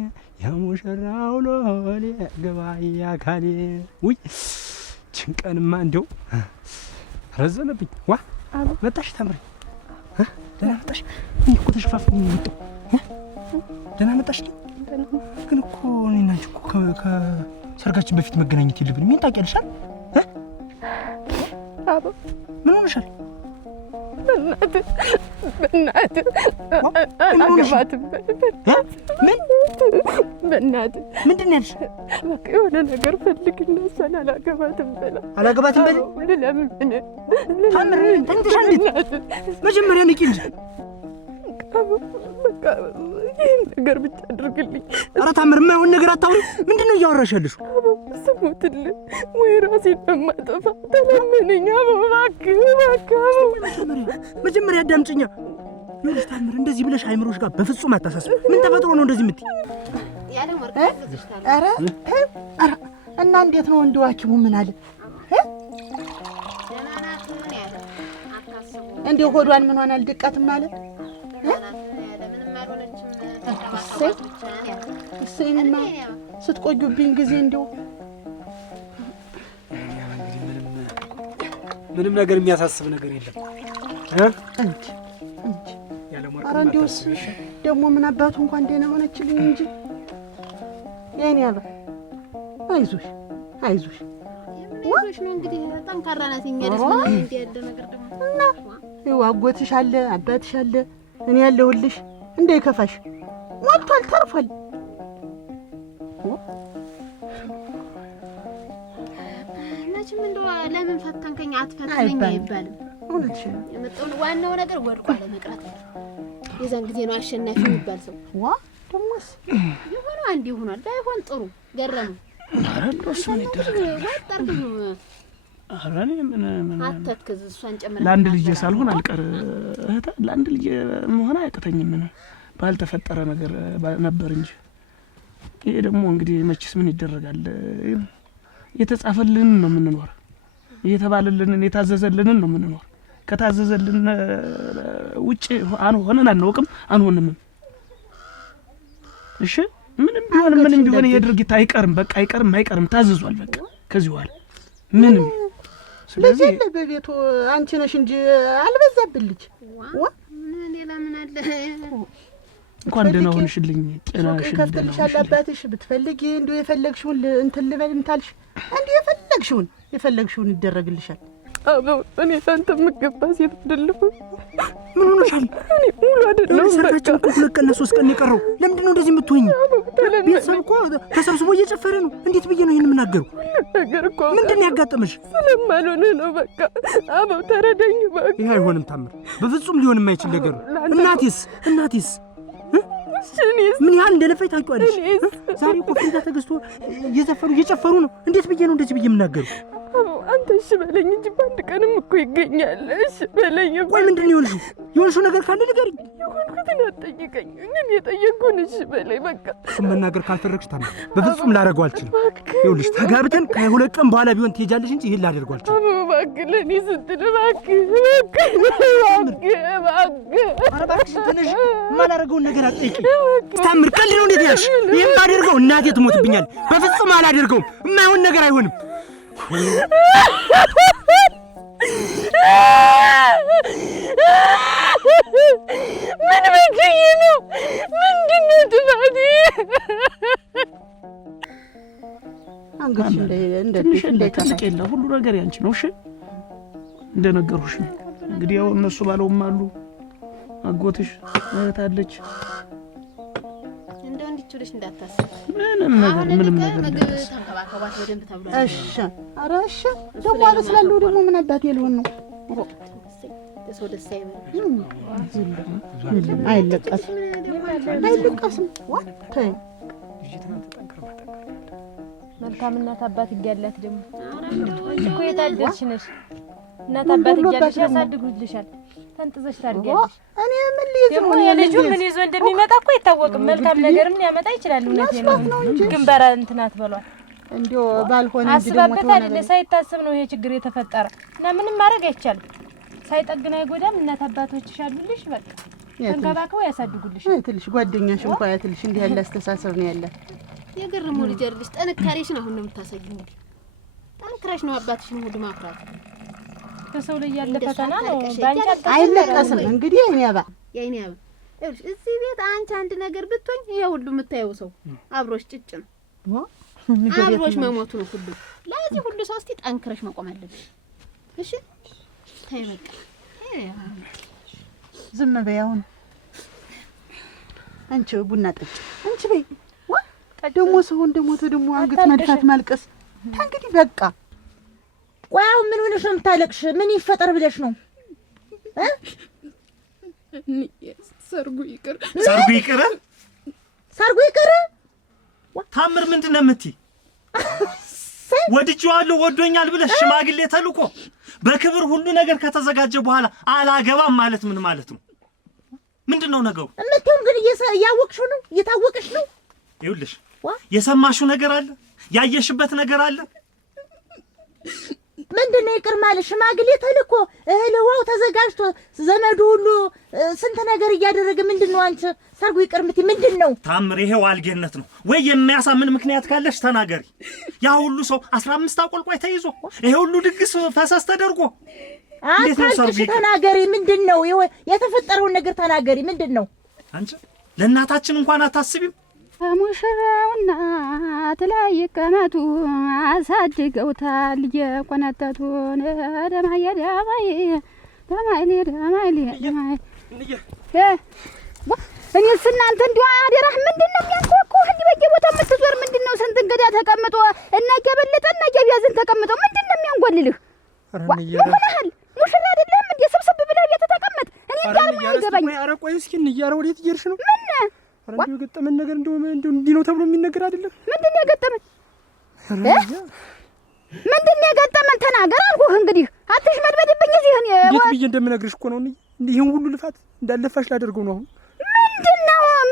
የሙሽራው ሎሌ ገባ ያካሌ። ውይ ጭንቀንማ እንደው ረዘመብኝ። ዋ መጣሽ ተምሪ ደህና መጣሽ። እኔ እኮ ተሽፋፍኝ መጣሁ። ደህና መጣሽ። ግን እኮ እኔና አንቺ እኮ ከሰርጋችን በፊት መገናኘት የለብንም። ምን ታውቂያለሽ? አባ ምን ሆነሻል? በእናትህ አላገባትም። ምን በእናትህ ምንድን ነው ያልሽ? በቃ የሆነ ነገር ፈልግና እሷን አላገባትም በላ። አላገባትም በላ? ለምን ታምር እንትን እንዴት መጀመሪያ ንቂ እንጂ በቃ ይህን ነገር ብቻ አድርግልኝ። ኧረ ታምር የማይሆን ነገር አታውሪ። ምንድን ነው እያወራሽ ያለሽው? ስሞትልህ ወይ ራሴን በማጠፋ ተለምነኝ። እባክህ መጀመሪያ አዳምጪኛ። ይኸውልሽ ታምር እንደዚህ ብለሽ አይምሮሽ ጋር በፍጹም አታሳስብ። ምን ተፈጥሮ ነው እንደዚህ የምትይ? ኧረ እና እንዴት ነው እንደው ሐኪሙ ምን አለ? እንደው ሆዷን ምን ሆናል? ድቃትም አለ? እሰይንማ ስትቆዩብኝ ጊዜ እንደው ምንም ነገር የሚያሳስብ ነገር የለም። ኧረ እንደውስ ደግሞ ምን አባቱ እንኳን ደህና ሆነችልኝ እንጂ የእኔ አባ አይዞሽ አይዞሽ ነው እንግዲህ ጠንካራ ናት። እኛ ደስ ምን እንደ ያለ ነገር ደግሞ እና ይኸው አጎትሽ አለ አባትሽ አለ እኔ ያለሁልሽ እንዳይከፋሽ። ሞቷል ተርፏል። መቼም እንደው ለምን ፈተንከኝ አትፈትነኝ አይባልም። የመጣው ዋናው ነገር ወድቆ አለመቅረት ነው። የዛን ጊዜ ነው አሸናፊ የሚባል ሰው። ዋ ደሞስ የሆነው አንዴ ሆኗል። ባይሆን ጥሩ ገረመው። ኧረ እንደው እሱ ምን ይደረጋል? ወጣርኩ አራኔ ምን አተትከዝ እሷን ጨምራ ለአንድ ልጅ ሳልሆን አልቀር እህታ ለአንድ ልጅ መሆን አያቅተኝም። ምን ባልተፈጠረ ነገር ነበር እንጂ ይሄ ደግሞ እንግዲህ መችስ ምን ይደረጋል? የተጻፈልን ነው የምንኖር፣ የተባለልን የታዘዘልን ነው የምንኖር። ከታዘዘልን ውጪ ሆነን አናውቅም አንሆንም። እሺ ምንም ቢሆን ይሄ ድርጊት አይቀርም፣ በቃ አይቀርም ታዝዟል። በቃ ከዚህ በኋላ ምንም ስለዚህ በቤቱ አንቺ ነሽ እንጂ አልበዛብልኝ። ሌላ ምን አለ? እንኳን ደህና ሆንሽልኝ። ጤናሽ ይከፍትልሻል አባትሽ። ብትፈልጊ እንደው የፈለግሽውን እንትን ልበል እንታልሽ እንደው የፈለግሽውን ይደረግልሻል። አበው እኔ አንተ የምገባ ሴት አይደለሁ። ምን ሆነሻል? እኔ ሙሉ አይደለም። ሰርታችን እኮ 2 ቀን 3 ቀን የቀረው ለምንድን ነው እንደዚህ የምትሆኝ? ቤተሰብ እኮ ተሰብስቦ እየጨፈረ ነው። እንዴት ብዬ ነው ይሄን የምናገረው? ነገር እኮ ምንድን ነው ያጋጠመሽ? ስለማልሆነ ነው። በቃ አበው ተረዳኝ። በቃ ይሄ አይሆንም ታምር፣ በፍጹም ሊሆን የማይችል ነገር ነው። እናቴስ ምን ያህል እንደለፋኝ ታውቂዋለሽ? ዛሬ እኮ ፍሪዳ ተገዝቶ እየጨፈሩ ነው። እንዴት ብዬ ነው እንደዚህ ብዬ የምናገረው? አንተ እሺ በለኝ እንጂ በአንድ ቀንም እኮ ይገኛል። እሺ በለኝ። ቆይ ምንድን ነው የሆንሽው ነገር ካለ ንገሪኝ። የሆንኩትን አትጠይቀኝ፣ ግን የጠየቅኩህን እሺ በለኝ። በቃ እሱን መናገር ካልፈረግሽ ታዲያ በፍጹም ላደርገው አልችልም። ይኸውልሽ ተጋብተን ከ2 ቀን በኋላ ቢሆን ትሄጃለሽ እንጂ ይሄን ላደርገው አልችልም። እባክህ ለእኔ ስትል እባክህ። ኧረ እባክሽ ትንሽ የማላደርገውን ነገር አትጠይቂኝ። ታምር ቀልድ ነው እንዴት ያልሽ? ይሄን ባደርገው እናቴ ትሞትብኛል። በፍጹም አላደርገውም። የማይሆን ነገር አይሆንም። ምን በጀኝ ነው? ምንድን ነው ጥፋቴ? አንገትሽ ትልቅ የለ ሁሉ ነገር ያንቺ ነው። እሺ እንደነገርኩሽ ነው። እንግዲህ ያው እነሱ ባለውም አሉ፣ አጎትሽ እህት አለች። እንደው እንድትችልሽ እንዳታስብ። ምንም ነገር እንዳታስብ። ተንከባከባት በደንብ ተብሏል። እሺ ኧረ እሺ። ደግሞ አበስላለሁ። ደግሞ ምን አባቴ ልሆን ነው? ሰው ደስ አይበል። አይለቀስም። ተይ መልካም እናት አባት እያላት ደግሞ እኮ የታደልሽ ነሽ። እናት አባት እያለሽ ያሳድጉልሻል። ተንጥዘሽ ታድጊያለሽ። እኔ ምን ልይዝ ነው? የልጁ ምን ይዞ እንደሚመጣ እኮ አይታወቅም። መልካም ነገርም ሊያመጣ ይችላል። እውነቴን ነው እንጂ ግንባራ እንትን አትበሏል። እንዲያው ባልሆነ እንጂ ደግሞ አስባበት አይደለ? ሳይታሰብ ነው ይሄ ችግር የተፈጠረ እና ምንም ማድረግ አይቻልም። ሳይጠግና አይጎዳም። እናት አባቶችሽ አሉልሽ። በቃ ተንከባክበው ያሳድጉልሽ። ትልሽ ጓደኛሽ እንኳን ያትልሽ እንዲህ ያለ አስተሳሰብ ነው ያለ። የገረመው ልጅ አይደልሽ? ጥንካሬሽን አሁን ነው የምታሳይው። እንግዲህ ጠንክረሽ ነው አባትሽን ሁሉ ማፍራት። በሰው ላይ ያለ ፈተና ነው። ባንቻ አይለቀስም። እንግዲህ የኔ አባ እዚህ ቤት አንቺ አንድ ነገር ብትሆኝ ይሄ ሁሉ የምታየው ሰው አብሮሽ ጭጭ ነው። አብሮሽ መሞቱ ነው ሁሉ። ለዚህ ሁሉ ሰው እስቲ ጠንክረሽ መቆም አለብሽ። እሺ ተይ በቃ ዝም በይ። አሁን አንቺ ቡና ጠጭ። አንቺ በይ ደግሞ ሰው እንደሞተ ደግሞ አንገት መድፋት ማልቀስ። እንግዲህ በቃ ቆይ አሁን ምን ሆነሽ ነው የምታለቅሽ? ምን ይፈጠር ብለሽ ነው? ሰርጉ ይቅር። ታምር ምንድን ነው የምትይ? ወድጄዋለሁ ወዶኛል ብለሽ ሽማግሌ ተልኮ በክብር ሁሉ ነገር ከተዘጋጀ በኋላ አላገባም ማለት ምን ማለት ነው? ምንድነው ነገሩ? እምትም ግን እያወቅሽው ነው? እየታወቅሽ ነው? ይኸውልሽ የሰማሽው ነገር አለ? ያየሽበት ነገር አለ? ምንድነው ይቅር ማለት? ሽማግሌ ተልኮ እህል ውሃው ተዘጋጅቶ ዘመዱ ሁሉ ስንት ነገር እያደረገ ምንድነው አንቺ ሰርጉ ይቅር የምትይ ምንድነው? ታምር ይሄ ዋልጌነት ነው ወይ? የሚያሳምን ምክንያት ካለሽ ተናገሪ። ያ ሁሉ ሰው 15 አቆልቋይ ተይዞ ይሄ ሁሉ ድግስ ፈሰስ ተደርጎ እንዴት ነው ሰርጉ? ተናገሪ። ምንድነው የተፈጠረውን ነገር ተናገሪ። ምንድነው? አንቺ ለእናታችን እንኳን አታስቢም? ሙሽራውና ተላይ ቀመቱ አሳድገውታል የቆነጠቱን ደማዬ እኔስ እናንተ እንዲሁ አደራህ ምንድነው የሚያንኳኳው? እንዲህ በየቦታው የምትዞር ምንድነው? ስንት እንግዳ ተቀምጦ እነ ገበለጠ እነ ገቢያዝን ተቀምጠው ምንድነው የሚያንጓልልህ? ይሆናል ሙሽራ አይደለም እንዴ? ሰብሰብ ብለህ ቤት ተቀመጥ። እኔ ጋር ማይገባኝ። ኧረ ቆይ እስኪ እንያረ ወዴት እየሄድሽ ነው? ምን አረንጆ ገጠመን ነገር እንደው እንዲህ ነው ተብሎ የሚነገር አይደለም። ምንድነው የገጠመን? ምንድነው የገጠመን? ተናገር አልኩህ። እንግዲህ አትሽመድመድብኝ። እዚህ እኔ እንዴት ብዬ እንደምነግርሽ እኮ ነው። ይሄን ሁሉ ልፋት እንዳለፋሽ ላደርገው ነው።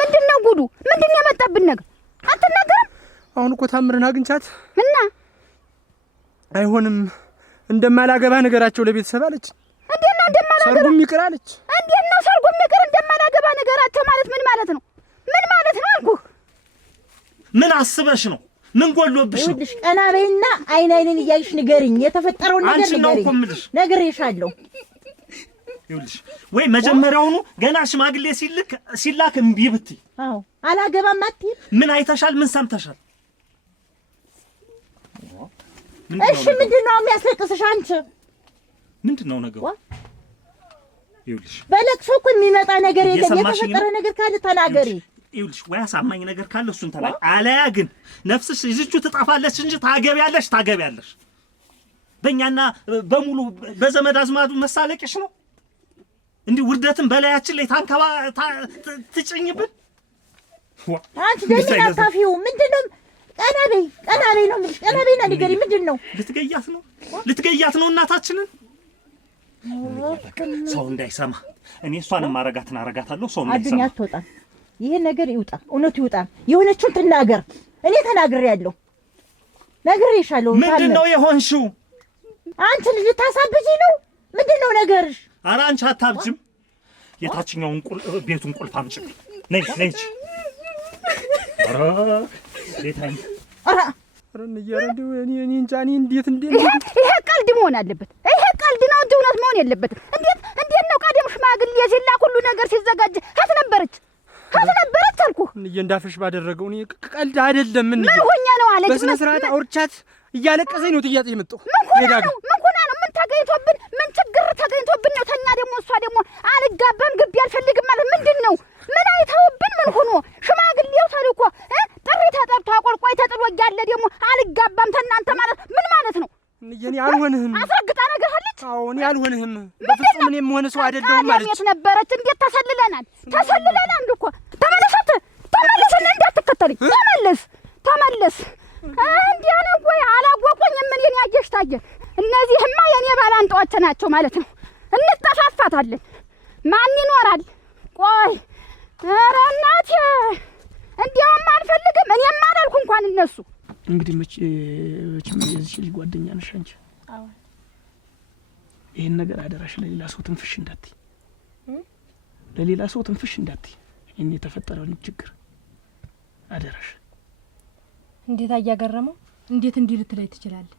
ምንድነው ጉዱ? ምንድነው የመጣብን ነገር? አትናገርም? አሁን እኮ ታምርን አግኝቻት እና አይሆንም እንደማላገባ ነገራቸው ለቤተሰብ አለች። እንዴት ነው እንደማላገባ? ሰርጉም ይቅር አለች። እንዴት ነው ሰርጉም ይቅር እንደማላገባ ነገራቸው ማለት ምን ማለት ነው? ምን ማለት ነው አልኩህ። ምን አስበሽ ነው? ምን ጎሎብሽ ነው? ይኸውልሽ ቀና በይና አይን እያይሽ ንገሪኝ። የተፈጠረውን ነገር ንገሪኝ። አንቺ ነው እኮ የምልሽ። ነግሬሻለሁ። ይኸውልሽ ወይ መጀመሪያውኑ ገና ሽማግሌ ሲላክ እምቢ ብትይ። አዎ አላገባም አትይም። ምን አይተሻል? ምን ሰምተሻል? እሺ ምንድነው የሚያስለቅስሽ አንቺ? ምንድነው ነገሩ? ይኸውልሽ በለቅሶ እኮ የሚመጣ ነገር የለም። የተፈጠረ ነገር ካለ ተናገሪ። ይኸውልሽ ወይ አሳማኝ ነገር ካለ እሱን ተናገሪ። አለያ ግን ነፍስሽ ይዝቹ ትጠፋለች እንጂ ታገቢያለሽ። በእኛና በሙሉ በዘመድ አዝማዱ መሳለቅሽ ነው። እንዲህ ውርደትን በላያችን ላይ ትጭኝብን። አንቺ ደህና አታፊው። ምንድነው? ቀና በይ ነው የምልሽ። ቀና በይና ንገሪ። ምንድነው? ልትገያት ነው እናታችንን። ሰው እንዳይሰማ እኔ እሷንም አረጋታለሁ። ሰው እንዳይሰማ አዱኛ አትወጣም። ይሄ ነገር ይውጣ፣ እውነቱ ይውጣ። የሆነችውን ትናገር። እኔ ተናግሬያለሁ፣ ነግሬሻለሁ። ምንድነው የሆንሽው? አንቺ ልጅ ታሳብጂ ነው። ምንድነው ነገርሽ? ኧረ አንቺ አታብጅም። የታችኛውን ቤቱን ቁልፍ አምጪ። ነይ። ኧረ ቤታኝ እኔ እንጃ እንዴት ይሄ ቀልድ መሆን አለበት። ይሄ ቀልድ ነው እንጂ እውነት መሆን የለበትም። እንዴት ነው ቀደም ሽማግሌ ሲላክ ሁሉ ነገር ሲዘጋጅ ሀት ነበረች አልኩህ። እንዳፍሽ ባደረገው እኔ ቀልድ አይደለም። ምን ሆኛ ነው አለች። በስነ ስርዓት አውርቻት እያለቀሰኝ ነው ጥያቄ የመጣው። ምን ሆና ነው? ምን ተገኝቶብን? ምን ችግር ተገኝቶብን ነው? ተኛ ደግሞ እሷ ደግሞ አልጋባም ግቢ አልፈልግም ማለት ምንድን ነው? ምን አይተውብን? ምን ሆኖ ሽማግሌው ተልኮ ጥሪ ተጠርቶ አቆልቋይ ተጥሎ እያለ ደግሞ አልጋባም ተናንተ ማለት ምን ማለት ነው? እኔ አልሆንህም አስረግጣ ነገር አለች። አዎ እኔ አልሆንህም በፍጹም። እኔ የምሆነ ሰው አይደለሁም ማለት የት ነበረች? እንዴት ተሰልለናል እኮ። ተመለስና እንዳትከተልኝ። ተመለስ። እንዲያ ነው ወይ? አላወቁኝም። ምን የኔ ያየሽ ታየ። እነዚህማ የኔ ባላንጣዎች ናቸው ማለት ነው። እንጠፋፋታለን። ማን ይኖራል? ቆይ ኧረ እናቴ እንዲያውም አልፈልግም። እኔም አላልኩ እንኳን እነሱ። እንግዲህ መቼም የዚህ ልጅ ጓደኛ ነሽ አንቺ። አዎ ይሄን ነገር አደራሽ ለሌላ ሰው ትንፍሽ እንዳትይ፣ ለሌላ ሰው ትንፍሽ እንዳትይ። ይሄን የተፈጠረውን ችግር አደራሽ። እንዴት አያገረመው! እንዴት እንዲህ ልትለይ ትችላለህ?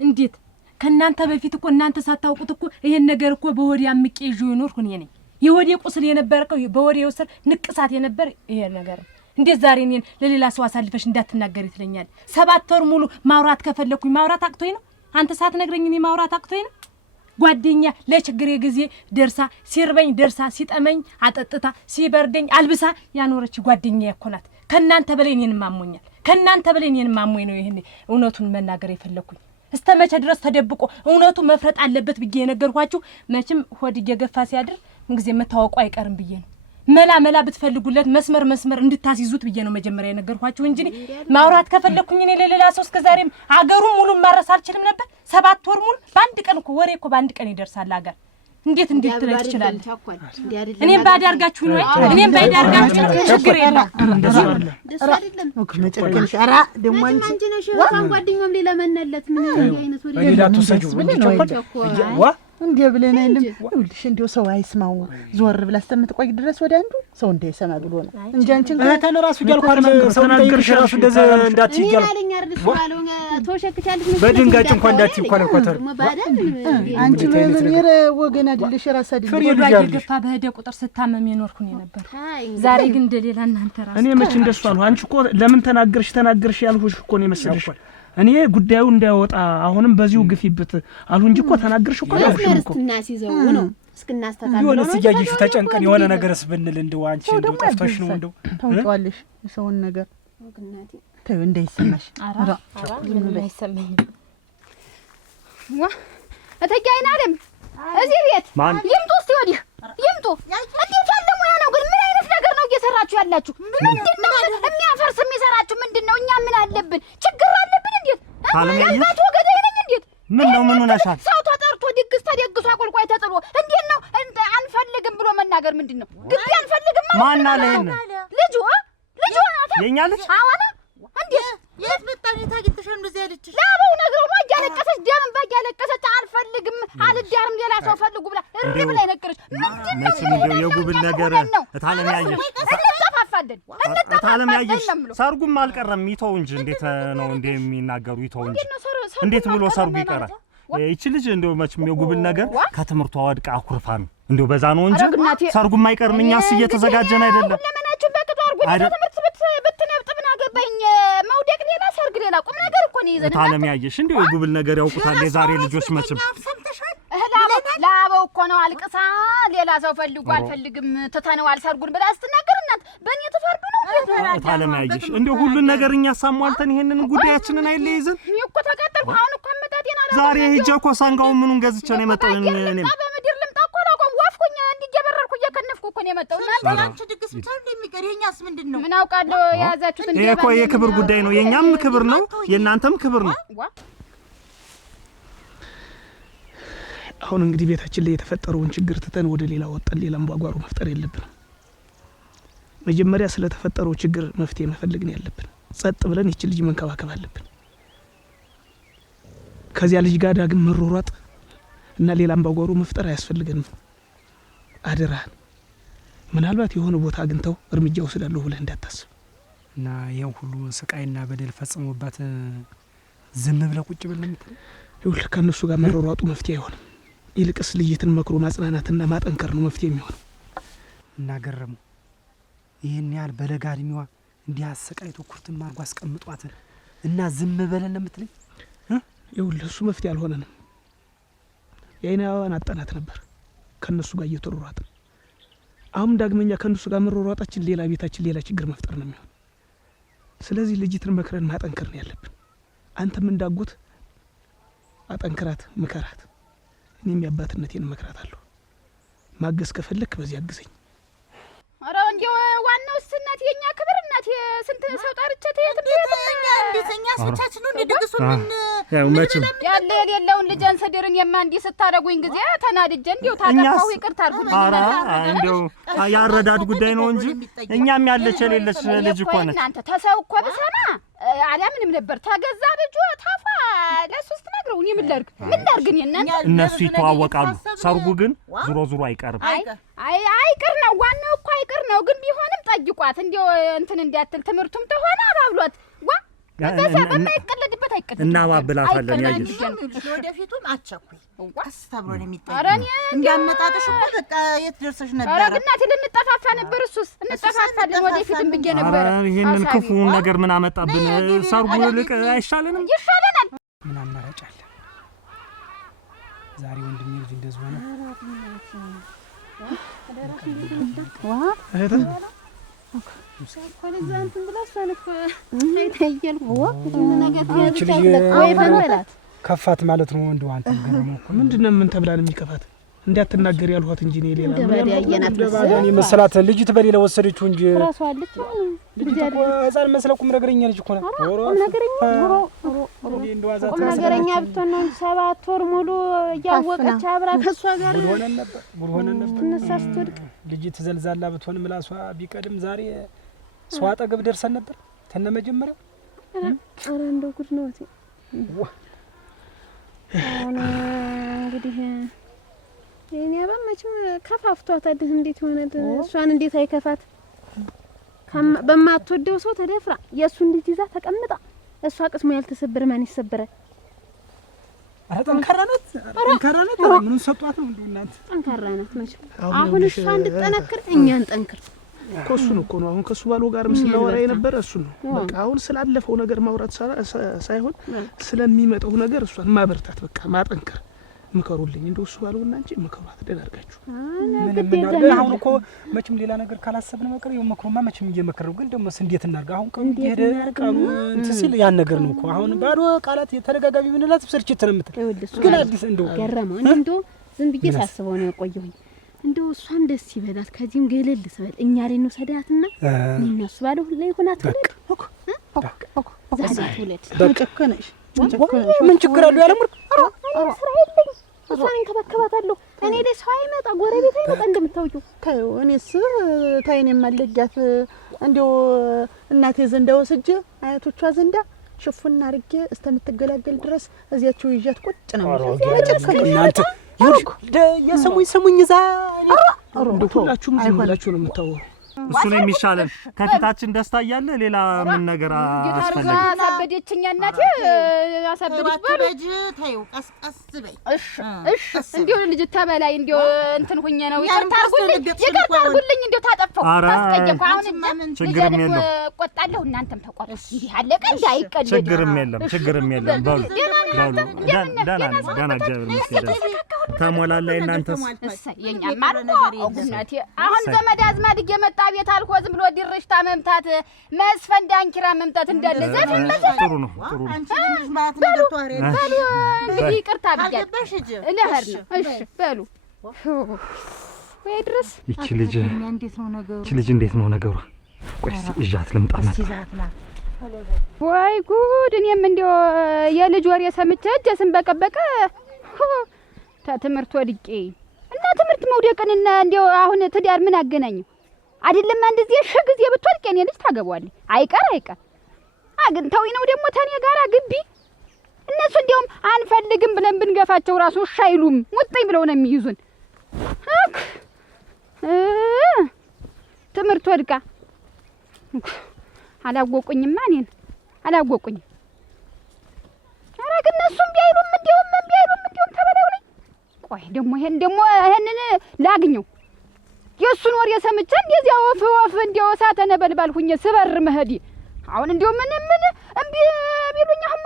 እንዴት ከእናንተ በፊት እኮ እናንተ ሳታውቁት እኮ ይሄን ነገር እኮ በወዴ አምቄ ይዤው የኖርኩ እኔ ነኝ። የወዴ ቁስል የነበረው በወዴ ውስጥ ንቅሳት የነበር ይሄ ነገር። እንዴት ዛሬ እኔን ለሌላ ሰው አሳልፈሽ እንዳትናገሪ ትለኛለህ? 7 ወር ሙሉ ማውራት ከፈለኩኝ ማውራት አቅቶኝ ነው? አንተ ሳትነግረኝ እኔ ማውራት አቅቶኝ ነው? ጓደኛ ለችግሬ ጊዜ ደርሳ ሲርበኝ ደርሳ ሲጠመኝ አጠጥታ ሲበርደኝ አልብሳ ያኖረች ጓደኛ ያኮናት። ከናንተ በላይ እኔን ማሞኛል። ከናንተ በላይ እኔን ማሞኝ ነው ይሄን እውነቱን መናገር የፈለኩኝ። እስተመቼ ድረስ ተደብቆ እውነቱ መፍረጥ አለበት ብዬ የነገርኳችሁ መቼም ሆድ እየገፋ ሲያድር ምንጊዜ መታወቁ አይቀርም ብዬ ነው። መላ ብትፈልጉለት መስመር እንድታስይዙት ብዬ ነው መጀመሪያ የነገርኳችሁ እንጂ ማውራት ከፈለኩኝ እኔ ለሌላ ሰው እስከዛሬም አገሩን ሙሉ ማረስ አልችልም ነበር። 7 ወር ሙሉ በአንድ ቀን እኮ ወሬ እኮ በአንድ ቀን ይደርሳል አገር። እንዴት ትለይ ትችላለህ? እኔም ባዳርጋችሁ ነው እኔም ባዳርጋችሁ ችግር የለም። ደስ አይደለም እኮ መጨረሻ። ኧረ ደሞ አንቺ ነሽ እንኳን ጓደኛውም ሌላ መነለት ምን አይነት ወሬ ሌላ ተሰጁ ዋ እንዴ ብለን አይልም። ይኸውልሽ እንደው ሰው አይስማው ዞር ብላ እስከምትቆይ ድረስ ወደ አንዱ ሰው እንዳይሰማ ብሎ ነው እንጂ አንቺን እህተን ራሱ እያልኳት ሰው ተናገርሽ ራሱ እንደዛ እንዳትይ እያልኩ ያለኝ አይደል ባለው ተወሸክቻለሽ ምን በድንጋጭ እንኳን እንዳትይ እንኳን እንኳን አንቺ በመንየር ወገን አይደልሽ ራስ አይደል ወዳጅ ገፋ በሄደ ቁጥር ስታመም የኖርኩ ነው ነበር። ዛሬ ግን እንደሌላ እናንተ ራስ እኔ መች እንደሱ አልሁ። አንቺ እኮ ለምን ተናገርሽ ያልሁሽ እኮ ነው መሰለሽ። እኔ ጉዳዩ እንዳይወጣ አሁንም በዚሁ ግፊበት አሉ እንጂ እኮ ተናገርሽ እኮ ነው እስክናስይዘው ነው እስክናስተካክለው የሆነ ሲያጅሽ ተጨንቀን የሆነ ነገርስ ብንል እንደው አንቺ እንደው ጠፍተሽ ነው እንደው ታውቂዋለሽ የሰውን ነገር ወግናቲ ተው እንዳይሰማሽ። አራ ምን እንዳይሰማኝ ዋ አተጋይና አይደል እዚህ ቤት ይምጡ እስቲ ወዲህ ይምጡ። እንዴት ያለ ሙያ ነው ግን? ምን አይነት ነገር ነው እየሰራችሁ ያላችሁ? ምንድነው የሚያፈርስ የሚሰራችሁ ምንድነው? እኛ ምን አለብን? ችግር አለብን? እንዴት አለበት ወገዳይ ነኝ እንዴ? ምን ነው ምን ሆነሻል? ሰው ተጠርቶ ድግስ ተደግሶ አቆልቋይ ተጥሎ እንዴት ነው አንፈልግም ብሎ መናገር ምንድነው? ግቢ አንፈልግም ማለት ማን አለ ይሄን? ልጅ ናታ የኛ ልጅ አዋና እንዴት የት መጣን? ታግልተሻል እንደዚህ ያለችሽ ላበው ነገሩ ነው ያለቀሰች ደም ያለቀሰች አልፈልግም አልዳርም ሌላ ሰው ፈልጉ ብላ እንዴ ብላ ይነገርሽ ምንድነው? የጉብል ነገር እታለም ያየሽ እንጠፋፋለን እታለም ያየሽ ሰርጉም አልቀረም ይተው እንጂ እንዴት ነው እንዴ የሚናገሩ ይተው እንጂ እንዴት ብሎ ሰርጉ ይቀራል? ይቺ ልጅ እንደው መቼም የጉብል ነገር ከትምህርቷ ወድቃ አኩርፋ ነው እንደው በዛ ነው እንጂ ሰርጉም አይቀርም። እኛስ እየተዘጋጀን አይደለም ለምናችሁ በቅጡ አርጉ ትምህርት ብትነብጥ ምን አገባኝ? መውደቅ ሌላ ሰርግ ሌላ ቁም ነገር እኮ ነው ይዘን እታለም ያየሽ እንደው የጉብል ነገር ያውቁታል የዛሬ ልጆች መቼም ላበው እኮ ነው አልቅሳ ሌላ ሰው ፈልጉ አልፈልግም ትተነዋል ሰርጉን ብላ ስትናገር እናት በእኔ ተፈርዱ ነው። እታለም ያየሽ እንደው ሁሉን ነገር እኛ ሳሟልተን ይሄንን ጉዳያችንን አይለይዘን እኔ እኮ ተቀጠልኩ። አሁን እኮ አመጣጤና ዛሬ ሂጅ እኮ ሳንጋው ምኑን ገዝቼ ነው የመጣው። እኔም በምድር ልምጣ እኮ አላውቀውም። ወፍኩኝ እንዲጀበረርኩ እየከነፍኩ እኮ ነው የመጣው። እናንተ አንቺ ድግስ ብቻ እንደሚቀር የኛስ ምንድነው? ምን አውቃለሁ የያዛችሁት እንዴ? ይሄ እኮ የክብር ጉዳይ ነው። የኛም ክብር ነው የእናንተም ክብር ነው። አሁን እንግዲህ ቤታችን ላይ የተፈጠረውን ችግር ትተን ወደ ሌላ ወጣን ሌላ አምባጓሮ መፍጠር የለብንም። መጀመሪያ ስለተፈጠረው ችግር መፍትሄ መፈለግ ነው ያለብን። ጸጥ ብለን ይቺ ልጅ መንከባከብ አለብን። ከዚያ ልጅ ጋር ዳግም መሮሯጥ እና ሌላ አምባጓሮ መፍጠር አያስፈልገንም። አደራህን ምናልባት የሆነ ቦታ አግኝተው እርምጃ ወስዳለሁ ብለህ እንዳታስብ እና ይሄን ሁሉ ስቃይና በደል ፈጽሞባት ዝም ብለህ ቁጭ ብለህ ይኸውልህ ከእነሱ ጋር መሮሯጡ መፍትሄ አይሆንም። ይልቅስ ልጅትን መክሮ ማጽናናትና ማጠንከር ነው መፍትሄ የሚሆነው። እና ገረሙ ይሄን ያህል በለጋ እድሜዋ እንዲህ አሰቃይቶ ኩርትም አድርጎ አስቀምጧት እና ዝም በለን የምትለኝ? ይኸውልህ እሱ መፍትሄ አልሆነንም። የአይን አበባን አጣናት ነበር ከእነሱ ጋር እየተሮሯጥን። አሁን ዳግመኛ ከእነሱ ጋር መሮሯጣችን ሌላ ቤታችን ሌላ ችግር መፍጠር ነው የሚሆን። ስለዚህ ልጅትን መክረን ማጠንከር ነው ያለብን። አንተም እንዳጎት አጠንክራት ምከራት። እኔም ያባትነቴን መክራታለሁ። ማገዝ ከፈለክ በዚህ አግዘኝ። ኧረ እንደው ዋናው እናት የኛ ክብር እናት ስንት ሰው ጠርቼ እንደኛ ሰቻችን ነው እንደድግሱ ምን ያለ የሌለውን ልጅን ሰደርን የማ እንዲህ ስታረጉኝ ጊዜ ተናድጄ እንደው ታጠፋው ይቅርታ አድርጉኝ። ኧረ እንደው ያረዳድ ጉዳይ ነው እንጂ እኛም ያለች የሌለች ልጅ እኮ ነች። እናንተ ተሰው እኮ ብሰማ አላምንም ነበር። ተገዛ ልጅ ታፋ ለሶስት ነግረው እኔ ምን ላድርግ እኔ እናንተ እነሱ ይተዋወቃሉ። ሰርጉ ግን ዙሮ አይቀርም። አይቀር ነው ዋናው እኮ አይቀር ነው። ግን ቢሆንም ጠይቋት እንደው እንትን እንዲያትል ትምህርቱም ተሆነ አባብሏት ዋ በማይቀለድበት አይቀለድም። እናባብላታለን። ያየሽ ወደፊቱም አቸኩይ ቀስ ተብሎ ነው የሚጠይቀው። እንዳመጣጥሽ እኮ በቃ የት ደርሰሽ ነበር? ኧረ እናቴ ልንጠፋፋ ነበር። እሱስ እንጠፋፋለን ወደፊትም ብዬ ነበር። ይሄንን ክፉ ነገር ምን አመጣብን? ሰርጉ ልቅ አይሻለንም? ይሻለናል። ምን አማራጭ አለ? ዛሬ ወንድሜ ልጅ እንደዚህ ሆነ። ከፋት ማለት ነው። እንደው አንተ ገረመው እኮ ምንድነው? ምን ተብላ ነው የሚከፋት? እንዳትናገር ያልኋት እንጂ እኔ ሌላ ምን መሰላት ልጅት በሌላ ወሰደችው እንጂ ራሷ አለች። ልጅ ህፃን መስለው ቁም ነገረኛ ልጅ እኮ ነው። ቁም ነገረኛ ብትሆን ነው 7 ወር ሙሉ እያወቀች አብራ ከሷ ጋር ጉድ ሆነን ነበር። ትነሳስ ትወድቅ ልጅት ዘልዛላ ብትሆን ምላሷ ቢቀድም ዛሬ ሰው አጠገብ ደርሰን ነበር ተነ መጀመሪያ። ኧረ እንደው ጉድ ነው እቴ። እንግዲህ የኔ አባማችም ከፋፍቷታል። እንዴት ሆነ? እሷን እንዴት አይከፋት? በማትወደው ሰው ተደፍራ የእሱን ልጅ ይዛ ተቀምጣ እሷ ቅስሙ ያልተሰበረ ማን ይሰበራል? ኧረ ጠንካራ ናት። ምኑን ሰጧት ነው እንደው እናንተ? ጠንካራ ናት መቼም። አሁን እሷ እንድትጠነክር እኛን ጠንክር እኮ እሱን እኮ ነው አሁን ከሱ ባለው ጋር ስናወራ የነበረ እሱ ነው። በቃ አሁን ስላለፈው ነገር ማውራት ሳይሆን ስለሚመጣው ነገር እሷን ማበርታት በቃ ማጠንከር። ምከሩልኝ እንደው እሱ ባለውና እንጂ ምከሯት ደናርጋችሁ። ምን አሁን እኮ መቼም ሌላ ነገር ካላሰብን መከረ የመክሩማ መቼም እየመከረው ግን ደግሞ እንዴት እናርጋ? አሁን ቀን ሄደ ቀኑ እንትን ሲል ያን ነገር ነው እኮ አሁን ባዶ ቃላት የተደጋጋሚ ምንላት ስርጭት ነው የምትል ግን አዲስ እንደው ገረመው እንደው ዝም ብዬ ሳስበው ነው የቆየሁኝ። እንደው እሷን ደስ ይበላት ከዚህም ገለል ስበል እኛ ላይ ነው ሰዳትና እነሱ ባለው ላይ ሆናት ወለድ ዛሬ ወለድ ምን ችግር አለው? ያለምር ስራ የለኝ። እሷን እንከባከባታለሁ። እኔ ላይ ሰው አይመጣ፣ ጎረቤት አይመጣ እንደምታውቂው። ታዩ እኔስ ታይኔ ማለጃት እንደው እናቴ ዘንዳ ወስጄ አያቶቿ ዘንዳ ሽፉና አርጌ እስከምትገላገል ድረስ እዚያቸው ይዣት ቁጭ ነው እናንተ የስሙኝ እዛ ሁላችሁም ዝም ብላችሁ ነው የምታወሩ። እሱ ነው የሚሻለን። ከፊታችን ደስታ እያለ ሌላ ምን ነገር አስፈልግ? አሳበደችኝ እናቴ አሳበደች። በልጅ ታዩ ቀስቀስ በይ። እሺ እንዲሁ ልጅ ተበላይ እንዲሁ እንትን ሁኜ ነው። ይቅርታ አድርጉልኝ እንዲሁ ታጠፋው ታስቀየምኩ። አሁን ችግርም የለም እቆጣለሁ፣ እናንተም ተቆጡ። እንዲህ አለቀ እንዴ? አይቀልድ። ችግርም የለም። በሉ ደህና እግዚአብሔር ይመስገን። ተሞላላይ እናንተስ? የኛማ እናቴ አሁን ዘመድ አዝማድ እየመጣ ቤት አልኮ ዝም ብሎ ድርሽታ መምታት መስፈን ዳንኪራ መምታት እንዳለ ዘፈን ጥሩ ነው። አንቺ ልጅ ማለት ነገር ተዋሬ በሉ እንግዲህ ይቅርታ ብያለሽ ለህር ነው። እሺ በሉ ወይ ድረስ ይቺ ልጅ እንዴት ነው ነገሩ? ቆይ እዣት ልምጣናት። ወይ ጉድ! እኔም እንደው የልጅ ወሬ ሰምቼ እጄ ስንበቀበቀ ትምህርት ወድቄ እና ትምህርት መውደቅንና እንደው አሁን ትዳር ምን አገናኘው? አይደለም አንድ ጊዜ ጊዜ ብትወድቅ የኔ ልጅ ታገባዋለች። አይቀር አግኝተውኝ ነው ደግሞ ተኔ ጋር ግቢ። እነሱ እንደውም አንፈልግም ብለን ብንገፋቸው ራሱ እሺ አይሉም። ሙጥኝ ብለው ነው የሚይዙን። ትምህርት ወድቃ አላወቁኝማ፣ እኔን አላወቁኝም። ኧረ ግን እነሱም ቢያይሉም እንደውም ተበለው ነኝ። ቆይ ይሄንን ላግኘው የእሱን ወሬ ሰምቼ እንደዚያ ወፍ እንደው እሳተ ነበልባል ሁኜ ስበር መሄድ አሁን እንደው ምን እምቢ ቢሉኝ አሁን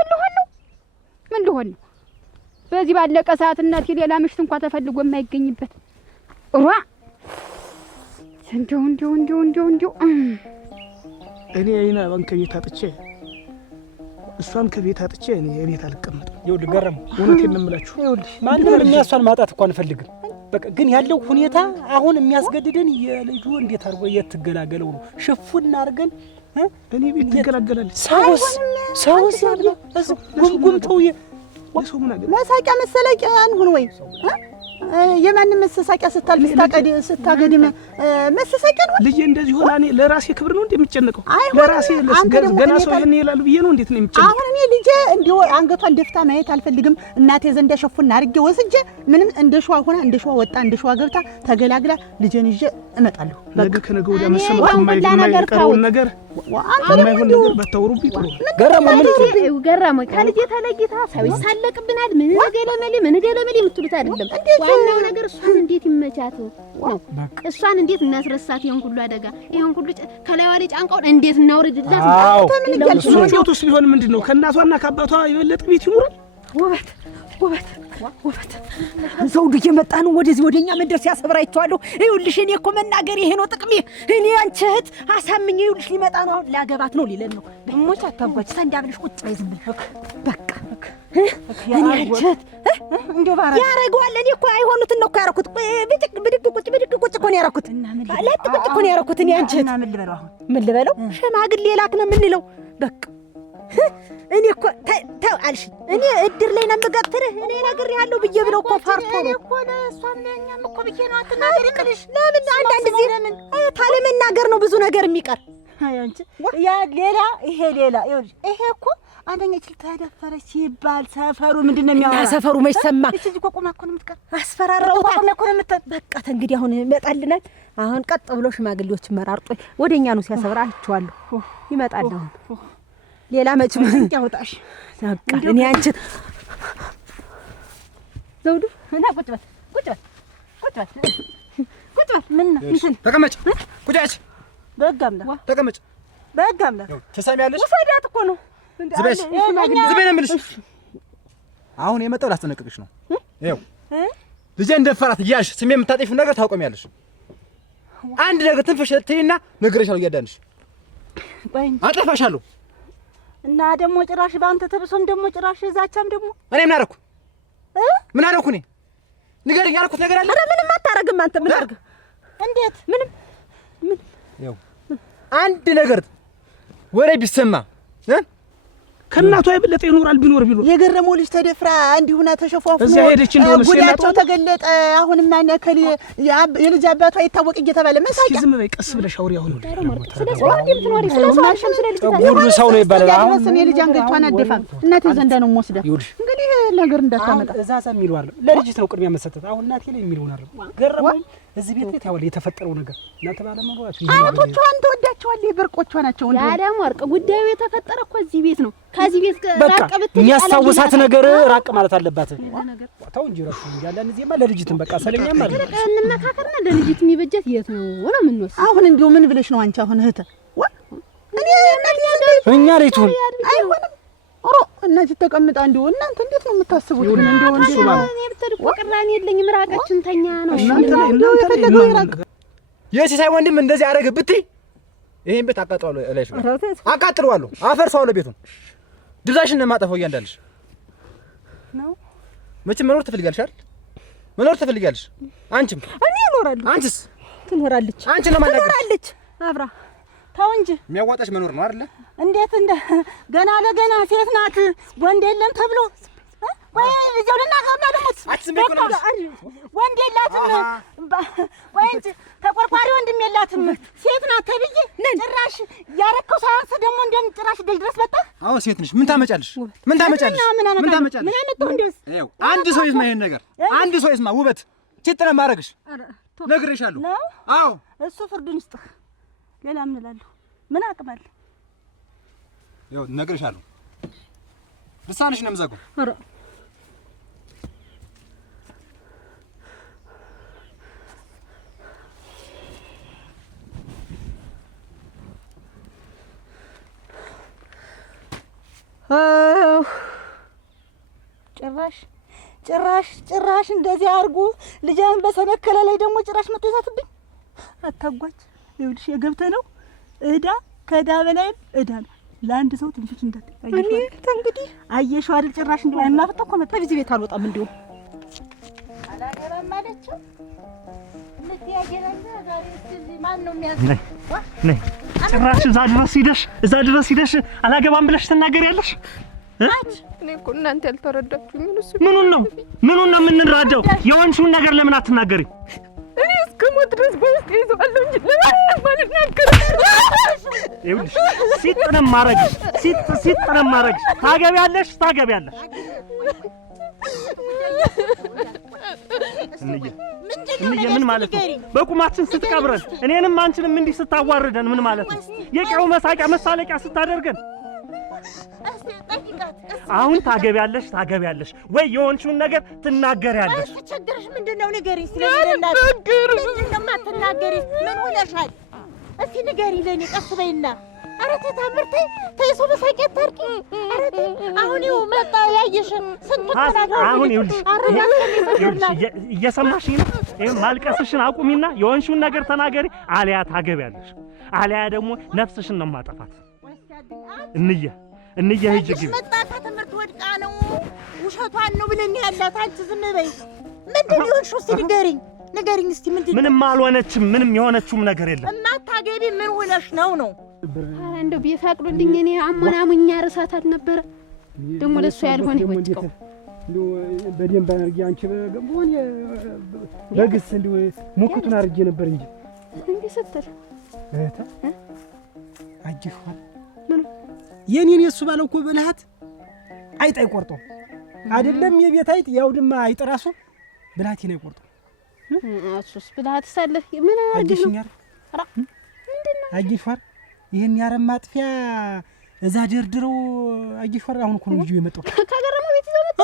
ምን ልሆን ነው? በዚህ ባለቀ ሰዓት እናቴ ሌላ ምሽት እንኳን ተፈልጎ የማይገኝበት ሯ እንደው እኔ አይና ባንክ ቤት አጥቼ እሷን ከቤት አጥቼ እኔ ቤት አልቀመጥም። ይኸውልህ ገረም፣ እውነቴን ነው የምላችሁ። ይኸውልህ ማንም እኛ እሷን ማጣት እንኳን አንፈልግም። በቃ ግን ያለው ሁኔታ አሁን የሚያስገድደን የልጁ እንዴት አድርጎ የትገላገለው ነው። ሽፉን አድርገን እኔ ቤት ትገላገላለች። ሰውስ ያለው ጉምጉምተው የሰው ምን አገኘ? መሳቂያ መሰለቂያ አንሁን ወይ የማንም መሰሳቂያ ስታገድም መሰሳቂያ ነው። ልጄ እንደዚህ ሆና እኔ ለራሴ ክብር ነው እንደምጨነቀው ለራሴ ገና ሰው ይሄን ይላል ብዬ ነው እንዴት ነው የምጨነቀው? አሁን እኔ ልጄ እንዲሁ አንገቷን ደፍታ ማየት አልፈልግም። እናቴ ዘንድ ሸፉና አድርጌ ወስጄ ምንም እንደሸዋ ሆና እንደሸዋ ወጣ እንደሸዋ ገብታ ተገላግላ ልጄን ይዤ እመጣለሁ። ነገ ከነገ ወዲያ መሰማት የማይቀረውን ነገር የማይሆን ነገር ባታወሩብኝ ጥሩ ነው። ገረመ ከልጄ ተለይታ ሰው ይሳለቅብናል። ምን ገለመሌ የምትሉት አይደለም። ዋናው ነገር እሷን እንዴት ይመቻት ነው። እሷን እንዴት እናስረሳት? ይሄን ሁሉ አደጋ ይሄን ሁሉ ከላይዋ ላይ ጫንቃውን እንዴት እናውርድላት? እሱ ቤት ውስጥ ቢሆን ምንድነው ከእናቷና ከአባቷ የበለጠ ቤት ይኖራል። ውበት ዘውዱ እየመጣ ነው ወደዚህ ወደኛ መንደር ሲያሰብራይቷለሁ። ይኸውልሽ እኔ እኮ መናገር ይሄ ነው ጥቅሜ። እኔ አንቺ እህት አሳምኜ ይኸውልሽ ሊመጣ ነው አሁን ላገባት ነው ሊለን ነው። ደሞች አታጓጅ ሰንዳብልሽ ቁጭ በይ ዝም ብለሽ በቃ እኔ አንቺ እህት እንደው ባራ ያረጋዋል። እኔ እኮ አይሆኑትን ነው እኮ ያረኩት። ብድግ ቁጭ እኮ ነው ያረኩት። ለጥ ቁጭ እኮ ነው ያረኩት። እኔ አንቺ እህት ምን ልበለው ሽማግሌ ላክ ነው የምንለው በቃ እኔ እኮ ተው አልሽ። እኔ እድር ላይ ነው የምገትርህ። እኔ ነግሬሃለሁ ብዬ ብለው እኮ ፈርቶ ነው እኮ ለእሷም ለእኛም እኮ ብዬ ነው አትናገሪ የምልሽ። ለምን አንዳንድ ጊዜ ታለመናገር ነው ብዙ ነገር የሚቀር። አይ አንቺ ያ ሌላ ይሄ ሌላ ይኸውልሽ፣ ይሄ እኮ አንደኛች ተደፈረች ሲባል ሰፈሩ ምንድነው የሚያወራ? ሰፈሩ መች ሰማ? እቺ እኮ ቆማ እኮ ነው የምትቀር። አስፈራራው ቆማ እኮ ነው የምትቀር። በቃ እንግዲህ አሁን ይመጣልናል። አሁን ቀጥ ብሎ ሽማግሌዎች መራርጦ ወደኛ ነው ሲያሰብራ አይቼዋለሁ። ይመጣል አሁን ሌላ መችም ያውጣሽ። በቃ እኔ አንቺ ዘውዱ እና ቁጭ በል ምን ተቀመጭ። ቁጭ በጋምላ ተቀመጭ። በጋምላ ትሰሚያለሽ? ወሰዳት እኮ ነው ዝበሽ ዝበይ ነው የምልሽ። አሁን የመጣው ላስጠነቅቅሽ ነው። ይኸው ልጄ እንደፈራት እያልሽ ስሜ የምታጠፊው ነገር ታውቆሚያለሽ። አንድ ነገር ትንፍሽ ትይና ነግሬሻለሁ። እያዳንሽ አጠፋሻለሁ እና ደግሞ ጭራሽ ባንተ ተብሶም ደግሞ ጭራሽ ዛቻም ደግሞ እኔ ምን አደረኩ? እኔ ንገሪኝ። ያልኩት ነገር አለ? ኧረ ምንም አታረግም አንተ። ምን አድርግ? እንዴት? ምን ያው አንድ ነገር ወሬ ቢሰማ ከእናቷ የበለጠ ይኖራል ቢኖር የገረመው ልጅ ተደፍራ እንዲሁና ተሸፏፉ እዚያ ሄደች እንደሆነ ጉዳያቸው ተገለጠ። አሁን ማን ያከል የልጅ አባቷ ይታወቅ እየተባለ መሳቂያ። ዝም በይ ቀስ ብለሽ አውሪ። አሁን ሁሉ ሰው ነው ይባላል። አሁን የልጅ አንገቷን አደፋም እናቴ ዘንዳ ነው የምወስዳት። እንግዲህ ነገር እንዳታመጣ እዛ ሰም ይሏል። ለልጅት ነው ቅድሚያ መሰጠት። አሁን እናቴ ላይ የሚሉን አይደል? ገረመኝ እዚህ ቤት ላይ ታወል የተፈጠረው ነገር እናንተ ባለመኖራችሁ አቶቿ አንተ ወዳቸዋለህ ብርቆቿ ናቸው እንዴ? ያለም ወርቅ ጉዳዩ የተፈጠረ እኮ እዚህ ቤት ነው። ከዚህ ቤት ራቅ ብትይ የሚያስታውሳት ነገር ራቅ ማለት አለባት። ተው እንጂ ረፍ ያለን እዚህማ ለልጅትም በቃ ሰለኛ ማለት ነው። እንመካከርና ለልጅት የሚበጀት የት ነው ነው ምን ነው? አሁን እንደው ምን ብለሽ ነው አንቺ አሁን እህተ እኛ ሬቱን አይሆንም ኦሮ እናት ተቀምጣ እንደው እናንተ እንዴት ነው የምታስቡት? እንደው እንዴት ነው እኔ ብትልቆ ቅራኔ የለኝም። ራቃችን ተኛ ነው እናንተ የሲሳይ ወንድም እንደዚህ አደረገ ብትይ ይሄን ቤት አቃጥሏለሁ እላይሽ አቃጥሏለሁ፣ አፈርሷለሁ ቤቱን ድዛሽን ማጠፋው እያንዳልሽ ነው። መቼም መኖር ትፈልጊያለሽ አይደል? መኖር ትፈልጊያለሽ አንቺም። እኔ እኖራለሁ። አንቺስ? ትኖራለች። አንቺ ነው ማለት ትኖራለች። አብራ ተው እንጂ የሚያዋጣሽ መኖር ነው አይደል? እንዴት እንደ ገና ለገና ሴት ናት ወንድ የለም ተብሎ ወይ ልጅው ልናገርና ደግሞ ወንድ የላትም ወይ እንጂ ተቆርቋሪ ወንድም የላትም ሴት ናት ተብዬ ጭራሽ ያረከው ሳንስ ደግሞ እንደም ጭራሽ ደል ድረስ መጣ። አዎ ሴት ነሽ። ምን ታመጫለሽ? ምን ታመጫለሽ? ምን አመጣው እንደስ? ይኸው አንድ ሰው ይስማ ይሄን ነገር፣ አንድ ሰው ይስማ። ውበት ችጥነ ማረግሽ ነግሬሻለሁ። አዎ እሱ ፍርዱን ይስጥ። ሌላ ምን እላለሁ? ምን አቅም አለ? ይኸው ነግሬሻለሁ። ልሳንሽ ነው የምዘጋው። ኧረ ጭራሽ እንደዚህ አድርጉ ልጅን በሰነከለ ላይ ደግሞ ጭራሽ መጥቶ ይዛትብኝ አታጓች። ይኸውልሽ የገብተህ ነው እዳ ከእዳ በላይ እዳ ነው። ለአንድ ሰው ትንሽ እንዳትጠይቂ እኔ እንግዲህ አየሽው አይደል? ጭራሽ እንደው እናፍጣ እኮ መጣ በዚህ ቤት አልወጣም እንደው አላገራም አለችው። ጭራሽ እዛ ድረስ ሂደሽ አላገባም ብለሽ ትናገሪያለሽ? እኔ እኮ እናንተ ያልተረዳችሁኝ እሱ ምኑን ነው የምንራዳው? የወንሹን ነገር ለምን አትናገሪ? እኔ እስከሞት ድረስ በውስጥ ይዘዋለሁ እንጂ ለማንም አልናገርም። ይኸውልሽ ሲጥንም ማረግሽ ታገቢያለሽ። እንዬ ምን ማለት ነው? በቁማችን ስትቀብረን እኔንም አንቺንም እንዲህ ስታዋርደን ምን ማለት ነው? የቄው መሳቂያ መሳለቂያ ስታደርገን አሁን ታገቢያለሽ ወይ የሆንሽውን ነገር ትናገሪያለሽ? ተቸገርሽ ምንድነው? ንገሪ። ስለሌላችሁ ምንድነው ማትናገሪ? ምን ሆነሻል? እስቲ ንገሪ ለኔ ቀስ በይና። ኧረ ተታምርቴ ተይሶ በሳቄት ታርቂ። ኧረ አሁን ይኸው መጣ ያየሽ ስንት ተናገር። አሁን ይኸውልሽ እየሰማሽኝ ነው? ይሄ ማልቀስሽን አቁሚና የሆንሽውን ነገር ተናገሪ። አልያ ታገቢያለሽ፣ አልያ ደግሞ ነፍስሽን ነው ማጠፋት። እንዬ ሂጂ ግቢ። መጣ ከትምህርት ወድቃ ነው ውሸቷን ነው ብለን ያላት። አንቺ ዝም በይ። ምንድን ይሆንሽ? እስቲ ንገሪኝ እስቲ ምንድን? ምንም አልሆነችም። ምንም የሆነችውም ነገር የለም። እማታገቢ ምን ሆነሽ ነው? ኧረ እንደው ቢፈቅዱልኝ እኔ አሞናሙኛ ርሳት አልነበረ ደግሞ ለእሱ ያልሆነ ይወጭቀው እንደው በደንብ አድርጌ አንቺ በገቦን በግስ እንደው ሙክቱን አድርጌ ነበር እንጂ እንዴ ስትል እህታ አጅፋል ምን የኔን የሱ ባለው እኮ በልሃት አይጥ አይቆርጠው አይደለም። የቤት አይጥ ያው ድማ አይጥ ራሱ ብልሃቴን አይቆርጠው። እሱስ ብልሃት ሳለህ ምን አጅሽኛር አራ ምንድነው አጅፋር ይሄን ያረም ማጥፊያ እዛ ደርድረው አጅፋር አሁን እኮ ነው ልጅ የመጣው ከገረመው ቤት ይዘው መጣ።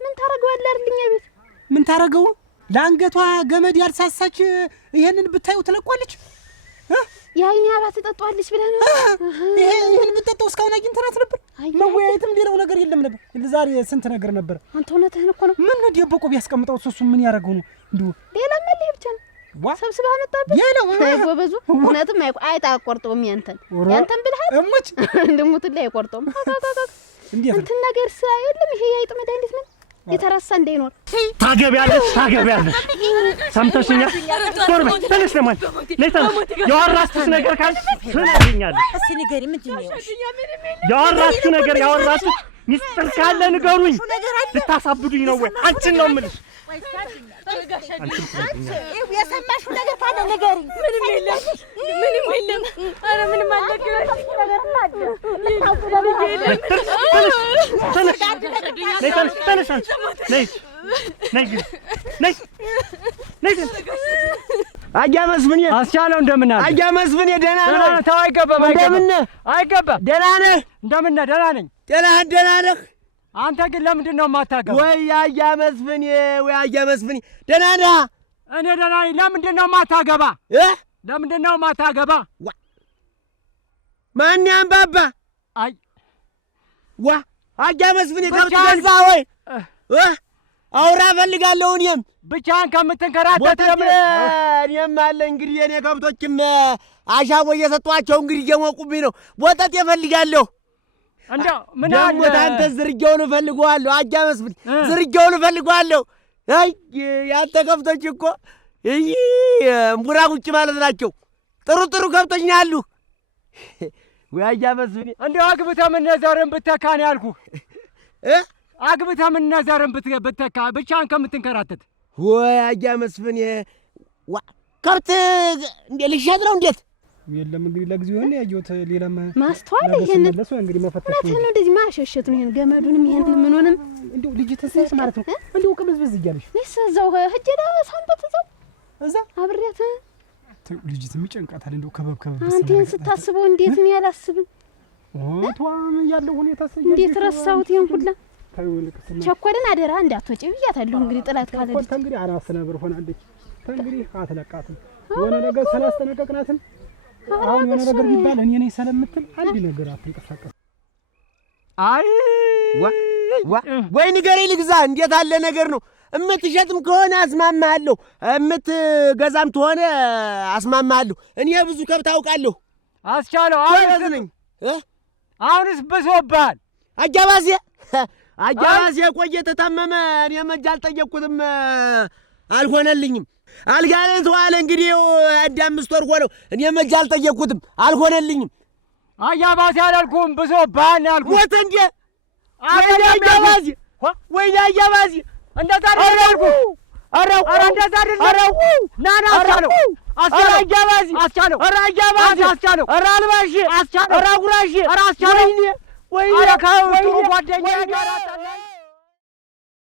ምን ታረጋዋለህ አይደልኛ ቤት ምን ታረጋው? ለአንገቷ ገመድ ያልሳሳች ይሄንን ብታዩ ትለቋለች። የአይኔ አባት ተጠጣዋለች ብለህ ነው? ይሄን ብትጠጣው እስካሁን አግኝተናት ነበር። መወያየትም ሌላው ነገር የለም ነበር። ዛሬ ስንት ነገር ነበር። አንተ እውነትህን እኮ ነው። ምን ደብቆ ቢያስቀምጠው እሱ ምን ያደርገው ነው? እንዴ ሌላ መልህ ብቻ ነው ሰብስባ መጣብህ። ጎበዙ እውነትም አይጣ አቆርጠውም ያንተን ብልሃት እሙች እንደሙት ላይ አይቆርጠውም። እንዴት እንትን ነገር ሳይልም ይሄ የአይጥ መድኃኒት ምን የተረሳ እንዳይኖር። ታገቢያለሽ። ሰምተሽኛል? ዞር በይ ተነሽ። ለማን ያወራችሁት ነገር ካለ ትነግሪኛለሽ። እስኪ ንገሪ፣ ምንድን ነው ያወራችሁ ነገር? ያወራችሁ ሚስጥር ካለ ንገሩኝ። ልታሳብዱኝ ነው ወይ? አንቺን ነው የምልሽ። የሰማሽው ነገር ካለ ንገሪ። ምንም የለም። ኧረ ምንም አልነገረሽም። አያ መስፍኔ አስቻለው እንደምን አለ? አያ መስፍኔ ደህና ነህ? ተው አይገባም። እንደምን ነህ? አይገባም። ደህና ነህ? እንደምን ነህ? ደህና ነኝ። ደህና ነህ? አንተ ግን ለምንድን ነው የማታገባ? ወይ አያ መስፍኔ፣ ወይ አያ መስፍኔ ደህና ነህ? እኔ ደህና ነኝ። ለምንድን ነው የማታገባ? ለምንድን ነው የማታገባ? ማን ያንባባ? አይ ዋ አያ መስፍኔ ከብት ገዛ ወይ? አውራ እፈልጋለሁ። እኔም ብቻህን ከምትንከራተት እኔም አለ እንግዲህ የኔ ከብቶችም አሻቦ እየሰጧቸው እንግዲህ እየሞቁብኝ ነው። ወተት እፈልጋለሁ። እንደው ምን አለ ደግሞ አንተ ዝርጌውን እፈልገዋለሁ። አያ መስፍኔ ዝርጌውን እፈልገዋለሁ። አይ ያንተ ከብቶች እኮ እምቡራ ቁጭ ማለት ናቸው። ጥሩ ከብቶች ነው ያሉ። ወይ አያ መስፍኔ እንደው አግብተህ ምን ዘርን ብትተካ ነው ያልኩህ። አግብተህ ምን ዘርን ብትተካ ብቻህን ከምትንከራተት። ወይ አያ መስፍኔ ከብት እንዴ ልሸጥ ነው? እንዴት የለም እንግዲህ ለጊዜው ይሄን ያየሁት ሌላም ማስተዋል ይሄን እንግዲህ መፈተሽ ነው። እንደዚህ ማሸሸት ነው። ይሄን ገመዱንም ይሄን ምኑንም እንደው ልጅ ተሰስ ማለት ነው። እንደው ቅብዝብዝ እያለሽ ነስ እዛው ሂጅ ለሳንበት እዛ አብሬያት ልጅ የሚጨንቃታል። እንደው ከበብ አንተን ስታስበው እንዴት ነው ያላስብም? ቷም ያለው ሁኔታ እንዴት ረሳሁት ይሄን ሁላ ቸኮልን አደራ እንዳትወጪ ብያታለሁ። እንግዲህ ጥላት ካለ ልጅ እንግዲህ አራስ ነበር ሆናለች። እንግዲህ አትለቃትም። የሆነ ነገር ስላስጠነቀቅናትም አሁን የሆነ ነገር ቢባል እኔ ነኝ ስለምትል አንድ ነገር አትንቀሳቀስ። አይ ወይ ንገረኝ ልግዛ። እንዴት አለ ነገር ነው? እምትሸጥም ከሆነ አስማማሃለሁ፣ እምትገዛም ከሆነ አስማማሃለሁ። እኔ ብዙ ከብት አውቃለሁ። አስቻለው አሁንስ ብሶብሃል። አጃባዜ ቆየ ተታመመ። እኔ መጃ አልጠየቅኩትም፣ አልሆነልኝም። አልጋ ላይ ተዋለ እንግዲህ 5 ወር ሆነው። እኔ መጃ አልጠየቅኩትም፣ አልሆነልኝም። አጃባዜ አላልኩም፣ ብሶብሃል ያልኩህ። ሞተ እንዴ? ወይኔ አጃባዜ እንደዛ አይደለም። ኧረ እንደዛ አይደለም። ናና አስቻለው አልባሽ አስቻለው ጉራሽ አስቻለው ወይኔ ከጥሩ ጓደኛዬ ጋር